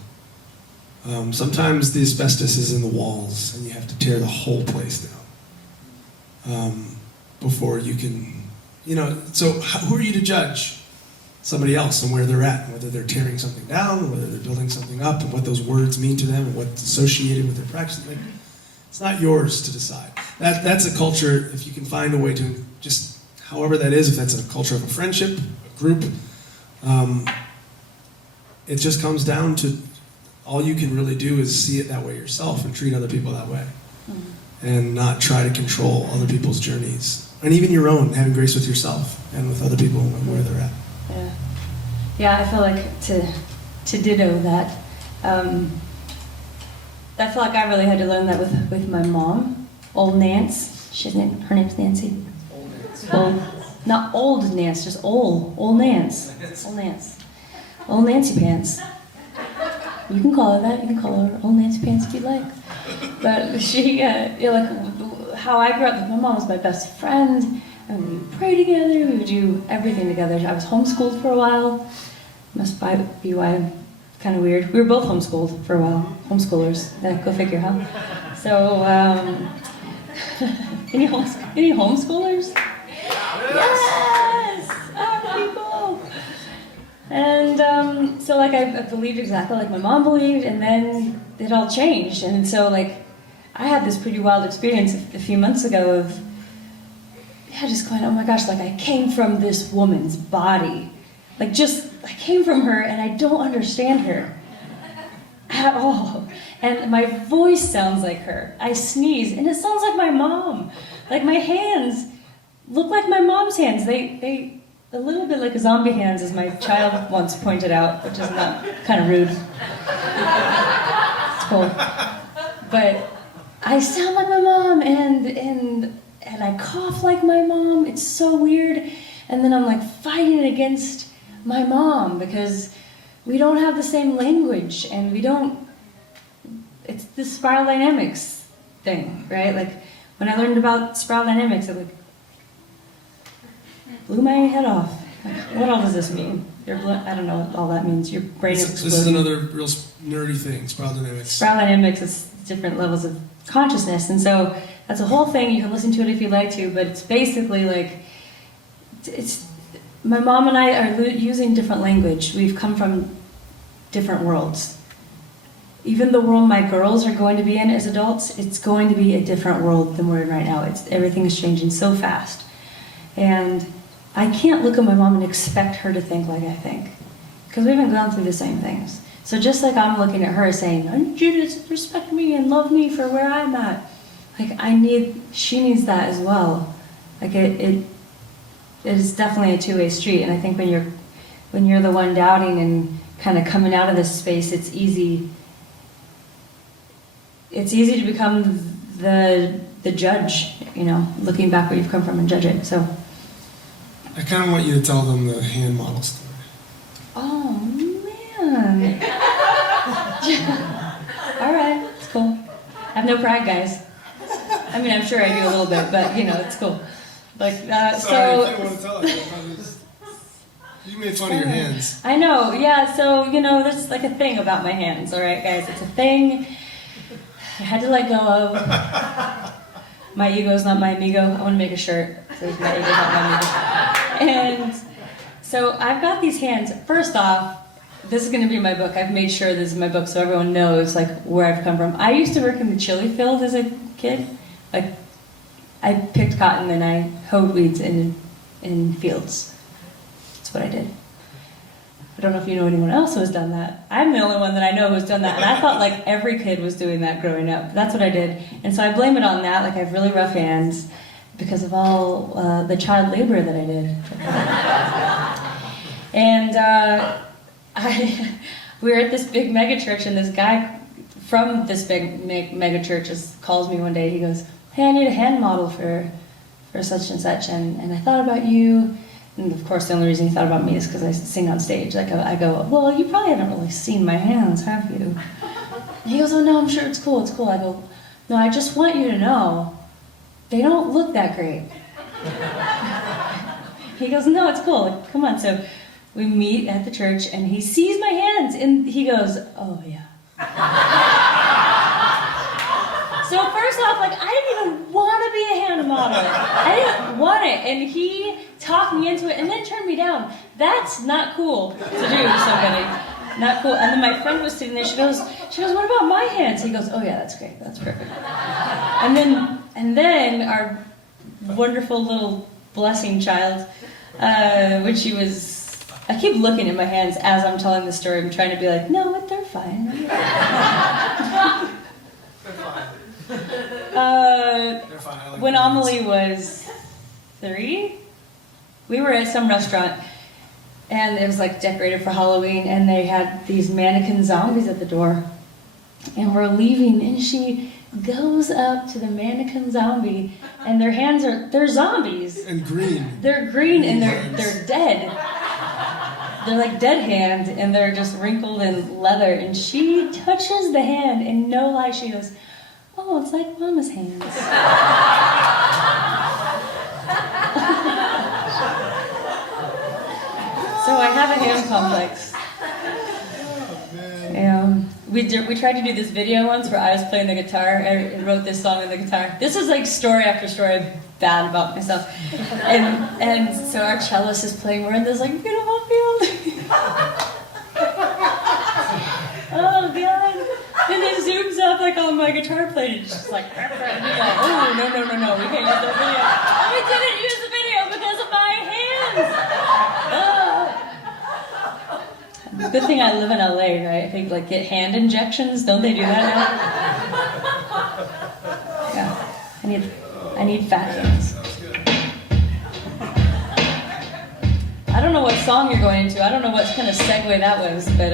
Sometimes the asbestos is in the walls and you have to tear the whole place down before you can, so who are you to judge somebody else and where they're at, and whether they're tearing something down, or whether they're building something up, and what those words mean to them, and what's associated with their practice? Like, it's not yours to decide. That's a culture, if you can find a way to just, however that is, if that's a culture of a friendship, a group, it just comes down to all you can really do is see it that way yourself and treat other people that way. And not try to control other people's journeys. And even your own, having grace with yourself and with other people and where they're at. Yeah, I feel like to ditto that. I feel like I really had to learn that with my mom, old Nance. Her name's Nancy. Not old Nance, just old Nance. Old Nance. Old Nancy Pants. You can call her that. You can call her Old Nancy Pants if you like. But she, how I grew up, my mom was my best friend, and we would pray together, we would do everything together. I was homeschooled for a while. Must be why I've kind of weird. We were both homeschooled for a while. Homeschoolers. Go figure, huh? So, any homeschoolers? Yes! Oh, people! And so, like, I believed exactly like my mom believed, and then it all changed. And so, like, I had this pretty wild experience a few months ago of, yeah, just going, oh my gosh, like, I came from this woman's body. Like, just, I came from her, and I don't understand her at all. And my voice sounds like her. I sneeze, and it sounds like my mom. Like, my hands look like my mom's hands. They a little bit like zombie hands, as my child once pointed out, which is not kind of rude. It's cool. But I sound like my mom, and I cough like my mom. It's so weird. And then I'm like fighting against my mom because we don't have the same language, and we don't. It's the spiral dynamics thing, right? Like, when I learned about spiral dynamics, it like blew my head off. Like, what all does this mean? I don't know what all that means. Your brain is This is another real nerdy thing, spiral dynamics. Spiral dynamics is different levels of consciousness, and so that's a whole thing. You can listen to it if you like to, but it's basically like, it's my mom and I are using different language. We've come from different worlds. Even the world my girls are going to be in as adults, it's going to be a different world than we're in right now. Everything is changing so fast. And I can't look at my mom and expect her to think like I think, because we haven't gone through the same things. So just like I'm looking at her saying, I need you to respect me and love me for where I'm at, like she needs that as well. Like it is definitely a two-way street. And I think when you're the one doubting and kind of coming out of this space, it's easy to become the judge, looking back where you've come from and judge it. So I kind of want you to tell them the hand model story. oh man. All right, it's cool. I have no pride, guys. I mean, I'm sure I do a little bit, but it's cool. Like Sorry, so. if you want to tell it. You made fun of your hands. I know, yeah. So there's like a thing about my hands. All right, guys, it's a thing I had to let go of. My ego is not my amigo. I want to make a shirt that says my ego is not my amigo. And so I've got these hands. First off, this is going to be my book. I've made sure this is my book so everyone knows like where I've come from. I used to work in the chili field as a kid. Like, I picked cotton and I hoed weeds in fields. That's what I did. I don't know if you know anyone else who has done that. I'm the only one that I know who's done that. And I thought like every kid was doing that growing up. That's what I did. And so I blame it on that. Like, I have really rough hands because of all the child labor that I did. And we were at this big mega church, and this guy from this big mega church calls me one day. He goes, hey, I need a hand model for such and such. And I thought about you. And of course, the only reason he thought about me is because I sing on stage. Like, I go, well, you probably haven't really seen my hands, have you? And he goes, oh no, I'm sure it's cool, it's cool. I go, no, I just want you to know, they don't look that great. He goes, no, it's cool, like, come on. So we meet at the church, and he sees my hands, and he goes, oh yeah. So first off, like, I didn't even want to be a hand model. I didn't want it, and he talked me into it and then turned me down. That's not cool to do to somebody. Not cool. And then my friend was sitting there, she goes, what about my hands? He goes, oh yeah, that's great, that's perfect. And then our wonderful little blessing child, when she was, I keep looking at my hands as I'm telling the story. I'm trying to be like, no, they're fine. They're fine. I like When your hands. Amelie was 3, we were at some restaurant, and it was like decorated for Halloween, and they had these mannequin zombies at the door. And we're leaving, and she goes up to the mannequin zombie, and their hands they're zombies. And green. They're green and Hands. they're dead. They're like dead hand, and they're just wrinkled in leather. And she touches the hand, and no lie, she goes, oh, it's like Mama's hands. So I have a hand complex. Oh, man. we tried to do this video once where I was playing the guitar and wrote this song on the guitar. This was like story after story bad about myself. And so our cellist is playing, we're in this like beautiful field. Oh God. And it zooms up like on my guitar playing. It's just like, oh no, we can't use the video. And we didn't use the video because of my hands. Good thing I live in LA, right? I think like get hand injections. Don't they do that now? Yeah. I need fat hands. I don't know what song you're going into. I don't know what kind of segue that was, but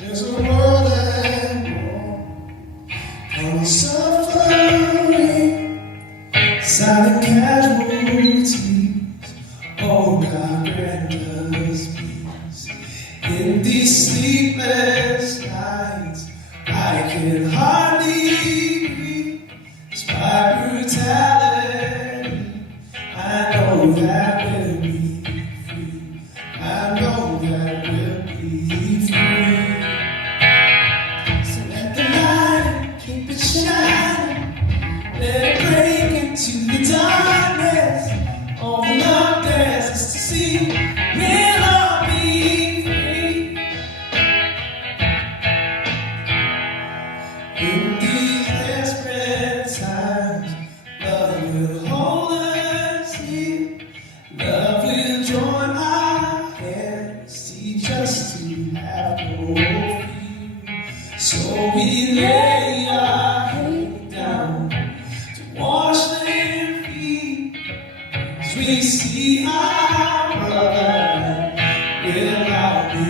There's a world at war, and suffering, silent casualties. Oh God, grant us peace. In these sleepless nights, I can hardly breathe. Despite brutality, I know that we'll be free. I know that we'll be free. So let the light keep it shining. Let it break into the darkness. All the love there's is to see. We'll all be free. In these desperate times, love will hold us here. Love will join our hands, teach us to have no fear. So we lay our head down to wash their feet. As we see our brother, we'll all be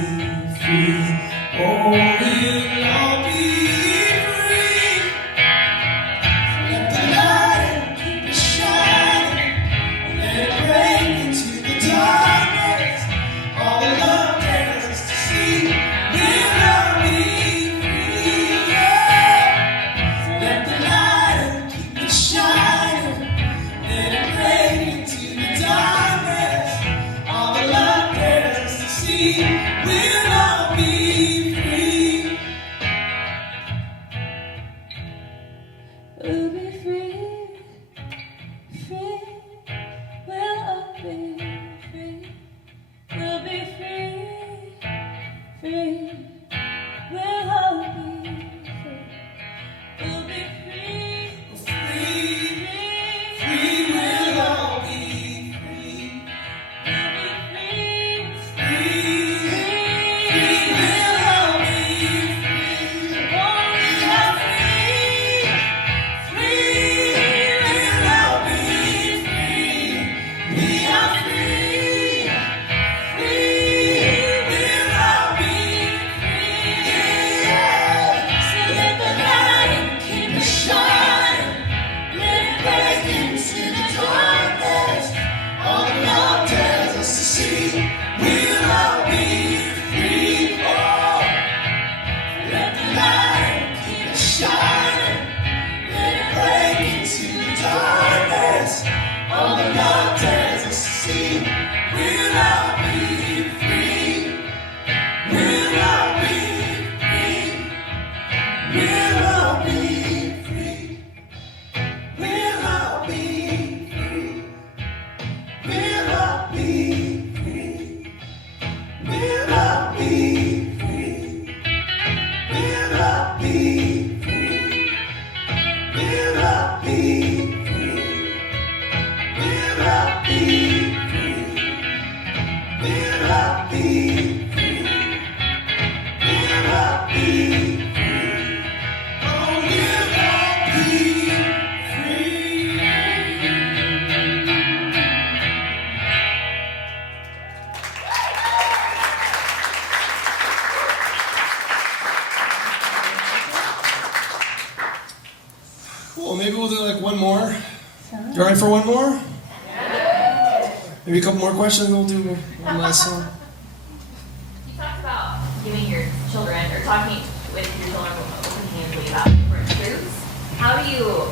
free. Oh, we'll all be free. Let the light keep it shining. Let it break into the darkness. All the love there is to see. We'll all be free. Yeah. Let the light keep it shining. Let it break into the darkness. All the love there is to see. We'll all be free. we'll be free, free. We'll all be free. We'll be free, free. We'll all be free. We'll be free, Free, free. free, we'll all be free. We'll be free, Free, free. You all right for one more? Maybe a couple more questions, and we'll do one last song. You talked about giving your children, or talking with your children openly about different truths. How do you,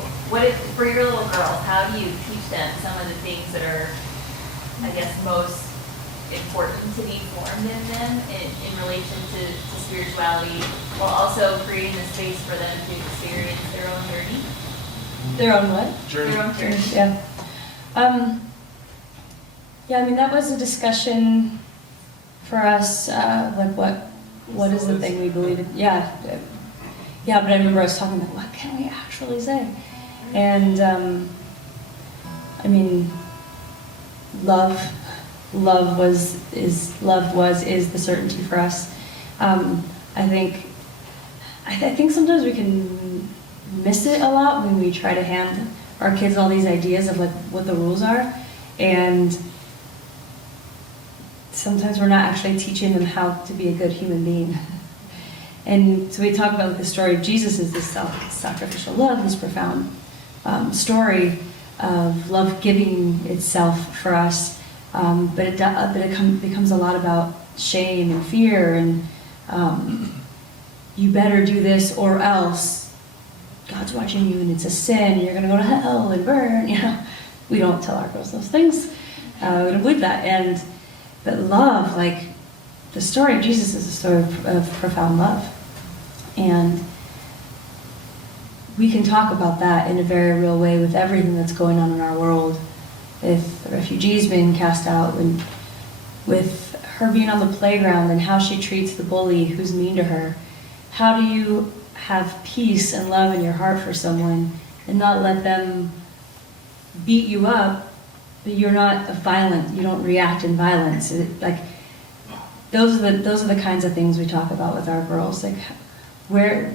for your little girls, how do you teach them some of the things that are, I guess, most important to be formed in them in relation to spirituality, while also creating the space for them to experience their own journey? Their own what? Journey. Their own journey. Yeah. Yeah, I mean, that was a discussion for us, like what is the thing we believe in? Yeah. Yeah, but I remember I was talking about, what can we actually say? And, I mean, love is the certainty for us. I think sometimes we can miss it a lot when we try to hand our kids all these ideas of like what the rules are, and sometimes we're not actually teaching them how to be a good human being. And so we talk about the story of Jesus as this sacrificial love, this profound story of love giving itself for us, but it becomes a lot about shame and fear and you better do this or else God's watching you and it's a sin and you're going to go to hell and burn. You know, we don't tell our girls those things. We don't believe that. But love, like the story of Jesus, is a story of profound love, and we can talk about that in a very real way with everything that's going on in our world, with refugees being cast out, and with her being on the playground and how she treats the bully who's mean to her. How do you have peace and love in your heart for someone and not let them beat you up, but you're not violent, you don't react in violence? Those are the kinds of things we talk about with our girls. Like, where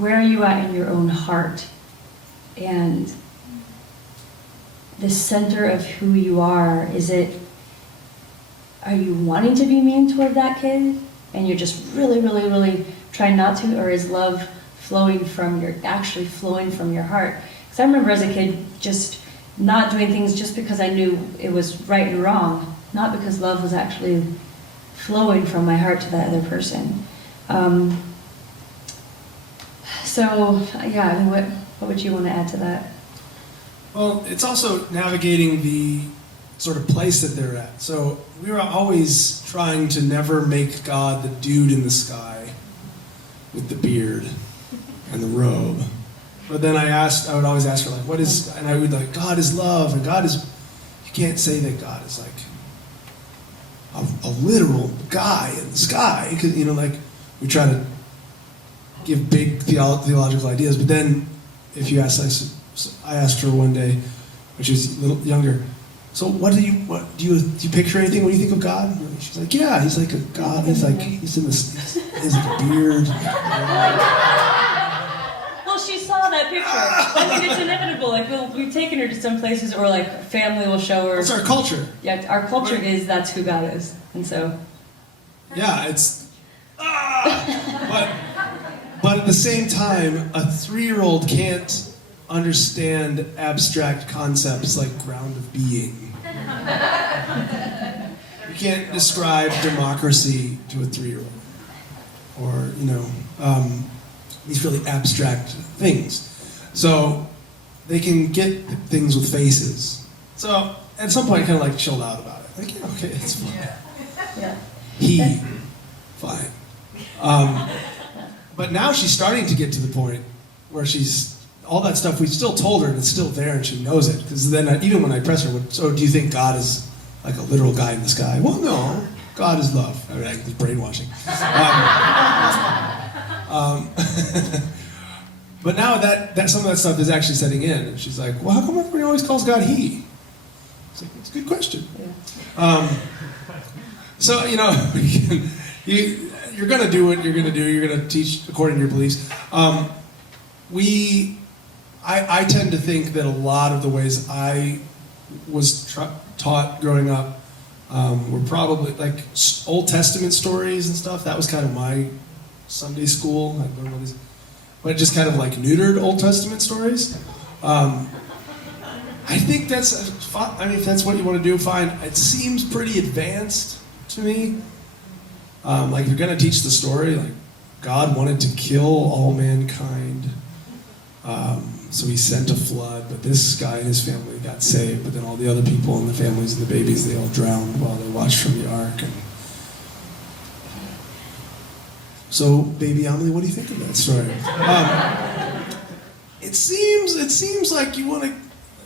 are you at in your own heart? And the center of who you are, are you wanting to be mean toward that kid and you're just really, really, really trying not to, or is love actually flowing from your heart? Because I remember as a kid just not doing things just because I knew it was right and wrong, not because love was actually flowing from my heart to that other person. So yeah, I mean, what would you want to add to that? Well, it's also navigating the sort of place that they're at. So we were always trying to never make God the dude in the sky with the beard and the robe. But then I would always ask her, like, what is, and I would like, God is love, and God is, you can't say that God is like a literal guy in the sky, because, you know, like, we try to give big theological ideas, but then if you ask, I asked her one day, when she was a little younger, so do you picture anything when you think of God? And she's like, yeah, he's like a God, he's like a beard. Well, she saw that picture. I mean, it's inevitable. Like, we've taken her to some places, or like family will show her. It's our culture. Yeah, our culture is that's who God is, and so. Yeah, it's. But at the same time, a 3-year-old can't understand abstract concepts like ground of being. You can't describe democracy to a 3-year-old, or these really abstract things. So they can get things with faces. So at some point, I kind of like chilled out about it. Like, yeah, okay, it's fine. Yeah. Fine. But now she's starting to get to the point where all that stuff we still told her, and it's still there, and she knows it. Because then, even when I press her, so do you think God is like a literal guy in the sky? Well, no. God is love. I mean, it's brainwashing. But now that some of that stuff is actually setting in, and she's like, well, how come everybody always calls God he? It's like, it's a good question. Yeah. So, you're going to do what you're going to do. You're going to teach according to your beliefs. I tend to think that a lot of the ways I was taught growing up were probably like Old Testament stories and stuff. That was kind of my Sunday school. I learned all these, but it just kind of like neutered Old Testament stories. I think that's fine. I mean, if that's what you want to do, fine. It seems pretty advanced to me. Like, if you're going to teach the story, like, God wanted to kill all mankind, so he sent a flood, but this guy and his family got saved, but then all the other people and the families and the babies, they all drowned while they watched from the ark. And so, baby Amelie, what do you think of that story? It seems like you want to,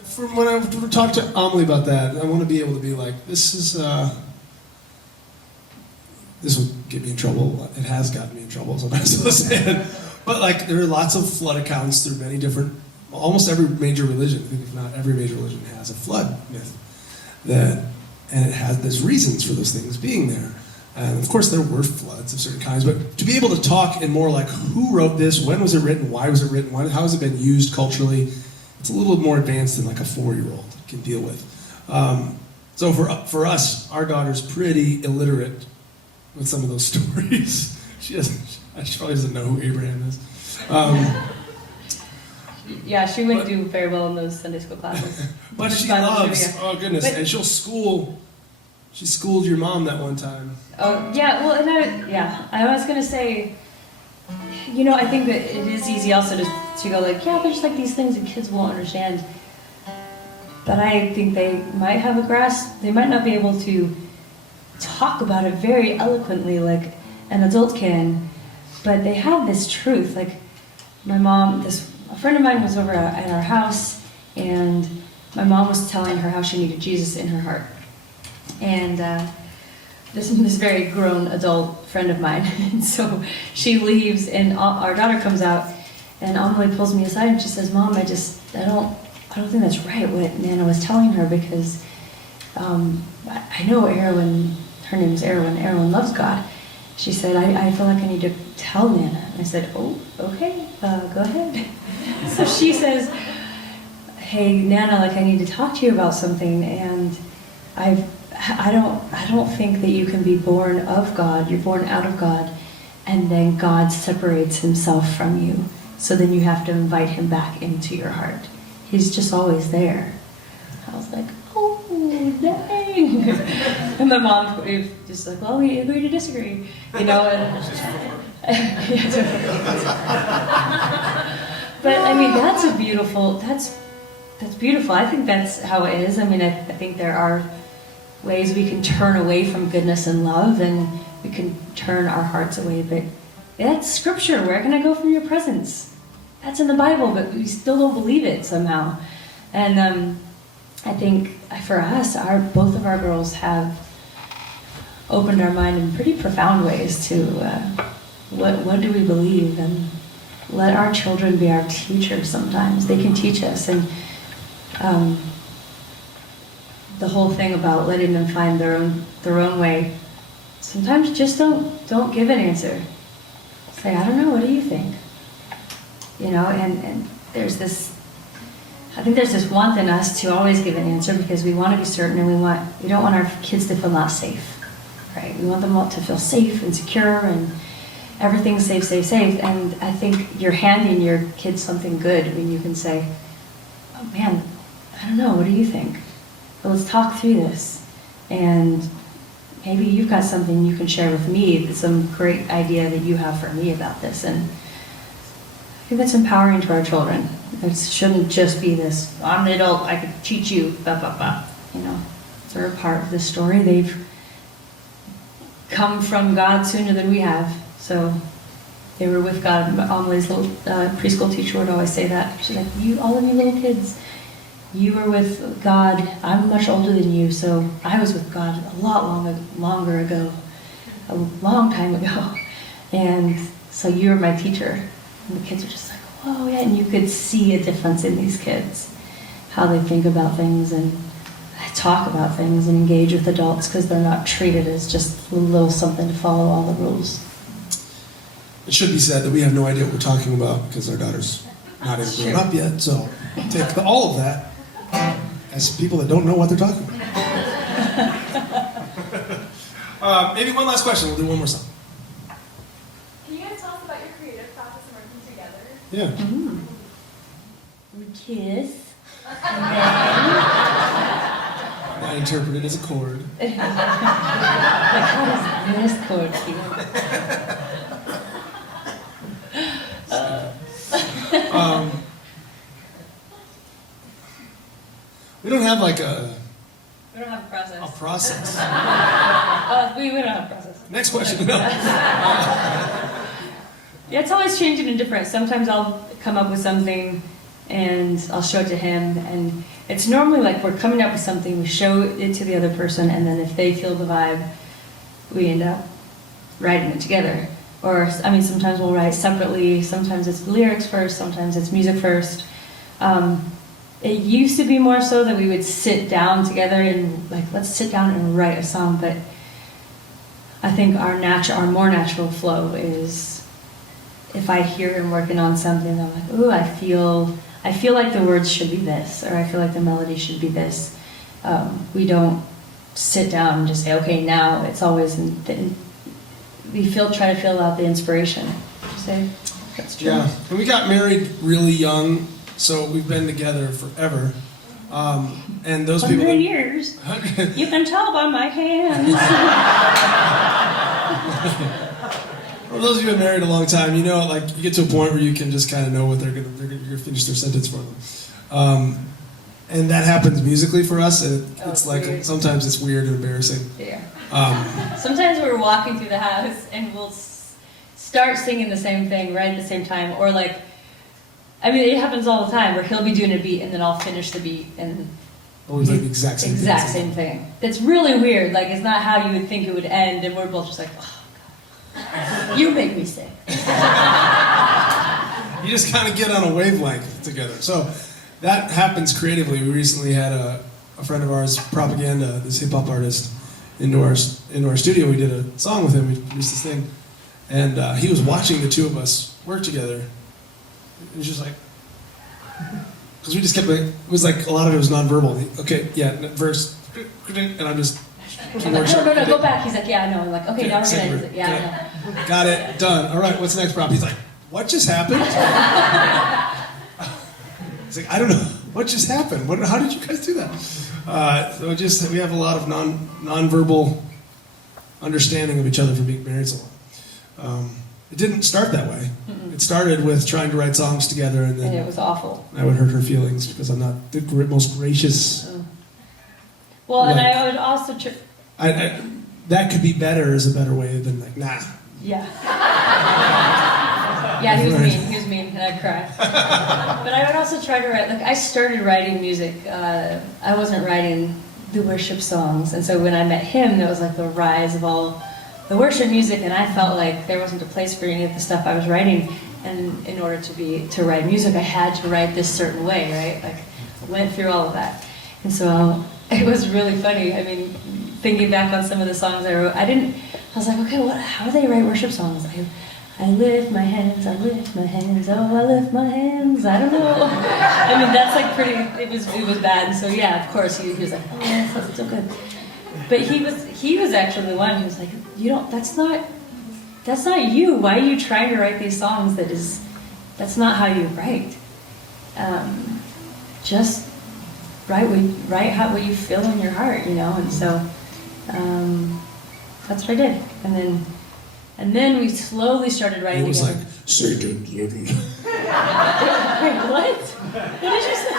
from when I talked to Amelie about that, I want to be able to be like, this will get me in trouble. It has gotten me in trouble, sometimes I'll say it. But like, there are lots of flood accounts through many different, almost every major religion, I think if not every major religion has a flood myth. There's reasons for those things being there. And of course there were floods of certain kinds, but to be able to talk in more like, who wrote this, when was it written, why was it written, how has it been used culturally, it's a little more advanced than like a 4-year-old can deal with. So for us, our daughter's pretty illiterate with some of those stories. She probably doesn't know who Abraham is. Yeah, she wouldn't do very well in those Sunday school classes. But she Bible loves, trivia. oh goodness, But- and she schooled your mom that one time. Oh, yeah, well, I was going to say, you know, I think that it is easy also to go like, yeah, there's like these things that kids won't understand. But I think they might have a grasp. They might not be able to talk about it very eloquently like an adult can, but they have this truth. Like my mom, a friend of mine was over at our house, and my mom was telling her how she needed Jesus in her heart. And this very grown adult friend of mine, and so she leaves, and our daughter comes out, and Amelie pulls me aside and she says, "Mom, I don't think that's right what Nana was telling her, because I know Erwin, her name's Erwin loves God." She said, I feel like I need to tell Nana. And I said, "Oh, okay, go ahead." So she says, "Hey, Nana, like I need to talk to you about something, and I don't think that you can be born of God. You're born out of God, and then God separates himself from you. So then you have to invite him back into your heart. He's just always there." I was like, oh, dang. And my mom was just like, well, we agree to disagree, you know. But I mean, that's beautiful. I think that's how it is. I mean, I think there are ways we can turn away from goodness and love, and we can turn our hearts away. But that's scripture. Where can I go from your presence? That's in the Bible, but we still don't believe it somehow. And I think for us, both of our girls have opened our mind in pretty profound ways to what do we believe, and let our children be our teachers sometimes. They can teach us. And the whole thing about letting them find their own way, sometimes just don't give an answer. Say, I don't know, what do you think? You know, and I think there's this want in us to always give an answer, because we want to be certain, and we don't want our kids to feel not safe, right? We want them all to feel safe and secure, and everything's safe, safe, safe. And I think you're handing your kids something good when you can say, oh man, I don't know, what do you think? Well, let's talk through this. And maybe you've got something you can share with me, some great idea that you have for me about this. And I think that's empowering to our children. It shouldn't just be this, I'm an adult, I could teach you, blah, blah, blah. You know, they're a part of the story. They've come from God sooner than we have. So they were with God. Amelie's little preschool teacher would always say that. She's like, all of you little kids, you were with God. I'm much older than you, so I was with God a lot longer ago, a long time ago. And so you were my teacher. And the kids were just like, whoa, yeah. And you could see a difference in these kids, how they think about things and talk about things and engage with adults, because they're not treated as just a little something to follow all the rules. It should be said that we have no idea what we're talking about, because our daughter's not even grown up yet. So take all of that as people that don't know what they're talking about. Maybe one last question. We'll do one more song. Can you guys tell us about your creative process and working together? Yeah. We kiss. And then I interpret it as a chord. Like, how does this chord feel? We don't have like a We don't have a process. process. We don't have a process. Next question. No. Yeah, it's always changing and different. Sometimes I'll come up with something and I'll show it to him, and it's normally like we're coming up with something, we show it to the other person, and then if they feel the vibe, we end up writing it together. Or, I mean, sometimes we'll write separately, sometimes it's lyrics first, sometimes it's music first. It used to be more so that we would sit down together and like, let's sit down and write a song, but I think our more natural flow is if I hear him working on something, I'm like, ooh, I feel like the words should be this, or I feel like the melody should be this. We don't sit down and just say, okay, now it's always try to fill out the inspiration. Would you say that's true? Yeah, and we got married really young, so we've been together forever. And those 100 people. years. You can tell by my hands. Well, those of you who have been married a long time, you know, like you get to a point where you can just kind of know what you're gonna finish their sentence for them. And that happens musically for us, and it's like weird. sometimes it's weird and embarrassing. Yeah. Um, Sometimes we're walking through the house and we'll start singing the same thing right at the same time, or like, I mean, it happens all the time where he'll be doing a beat and then I'll finish the beat and always like the exact same same thing. It's really weird. Like, it's not how you would think it would end, and we're both just like, oh God, you make me sick. You just kind of get on a wavelength together. So that happens creatively. We recently had a friend of ours, Propaganda, this hip hop artist, into our studio. We did a song with him. We produced this thing, and he was watching the two of us work together. It was just like, because we just kept like, it was like a lot of it was nonverbal. Okay, yeah, verse, and I'm just. I'm like, no, go back. He's like, yeah, I know. I'm like, okay, now we're gonna. Okay. Yeah, I know. Got it, done. All right, what's the next prop? He's like, what just happened? It's like, I don't know. What just happened? How did you guys do that? So we have a lot of nonverbal understanding of each other from being married so long. It didn't start that way. Mm-mm. It started with trying to write songs together, and then it was awful. I would hurt her feelings because I'm not the most gracious. Well, like, and I would also. That could be better is a better way than like, nah. Yeah. Yeah, he was mean, and I'd cry. But I would also try to write, like, I started writing music. I wasn't writing the worship songs, and so when I met him, there was like the rise of all the worship music, and I felt like there wasn't a place for any of the stuff I was writing, and in order to write music, I had to write this certain way, right? Like, I went through all of that. And so it was really funny. I mean, thinking back on some of the songs I wrote, I was like, okay, how do they write worship songs? I lift my hands, oh, I lift my hands, I don't know. I mean, that's like pretty, it was bad. And so yeah, of course, he was like, oh, that's so good. But he was actually the one who was like, that's not you. Why are you trying to write these songs that's not how you write. Just write what you feel in your heart, you know. And so that's what I did. And then we slowly started writing together. It was like, Satan. Wait, what? What did you say?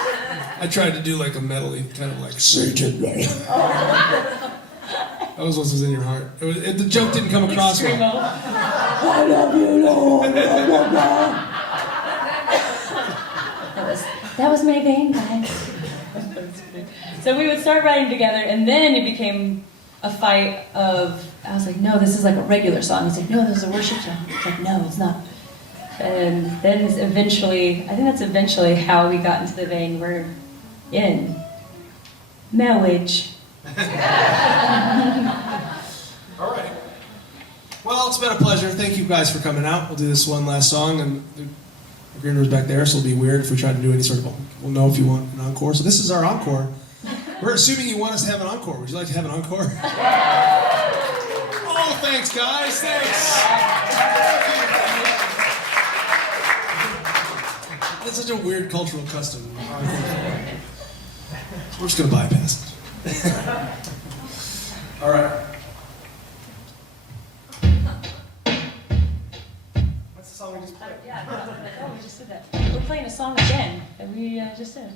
I tried to do like a medley, kind of like Satan. That was what was in your heart. The joke didn't come across well. I love you, Lord. That was my vein, guys. So we would start writing together, and then it became a fight of, I was like, no, this is like a regular song. He's like, no, this is a worship song. It's like, no, it's not. And then I think that's eventually how we got into the vein we're in. Marriage. All right. Well, it's been a pleasure. Thank you guys for coming out. We'll do this one last song, and the green room's back there, so it'll be weird if we try to do any sort of. We'll know if you want an encore. So this is our encore. We're assuming you want us to have an encore. Would you like to have an encore? Oh, thanks, guys. Thanks. That's such a weird cultural custom. We're just gonna bypass it. All right. What's the song we just played? Yeah, we just did that. We're playing a song again that we just did.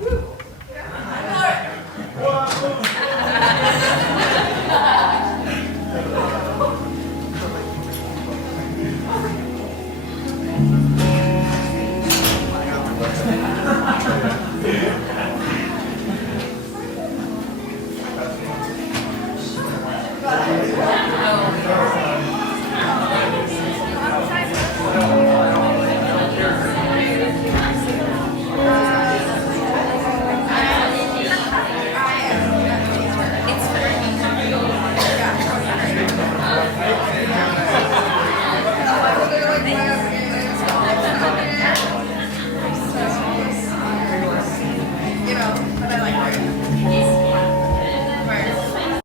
Woo.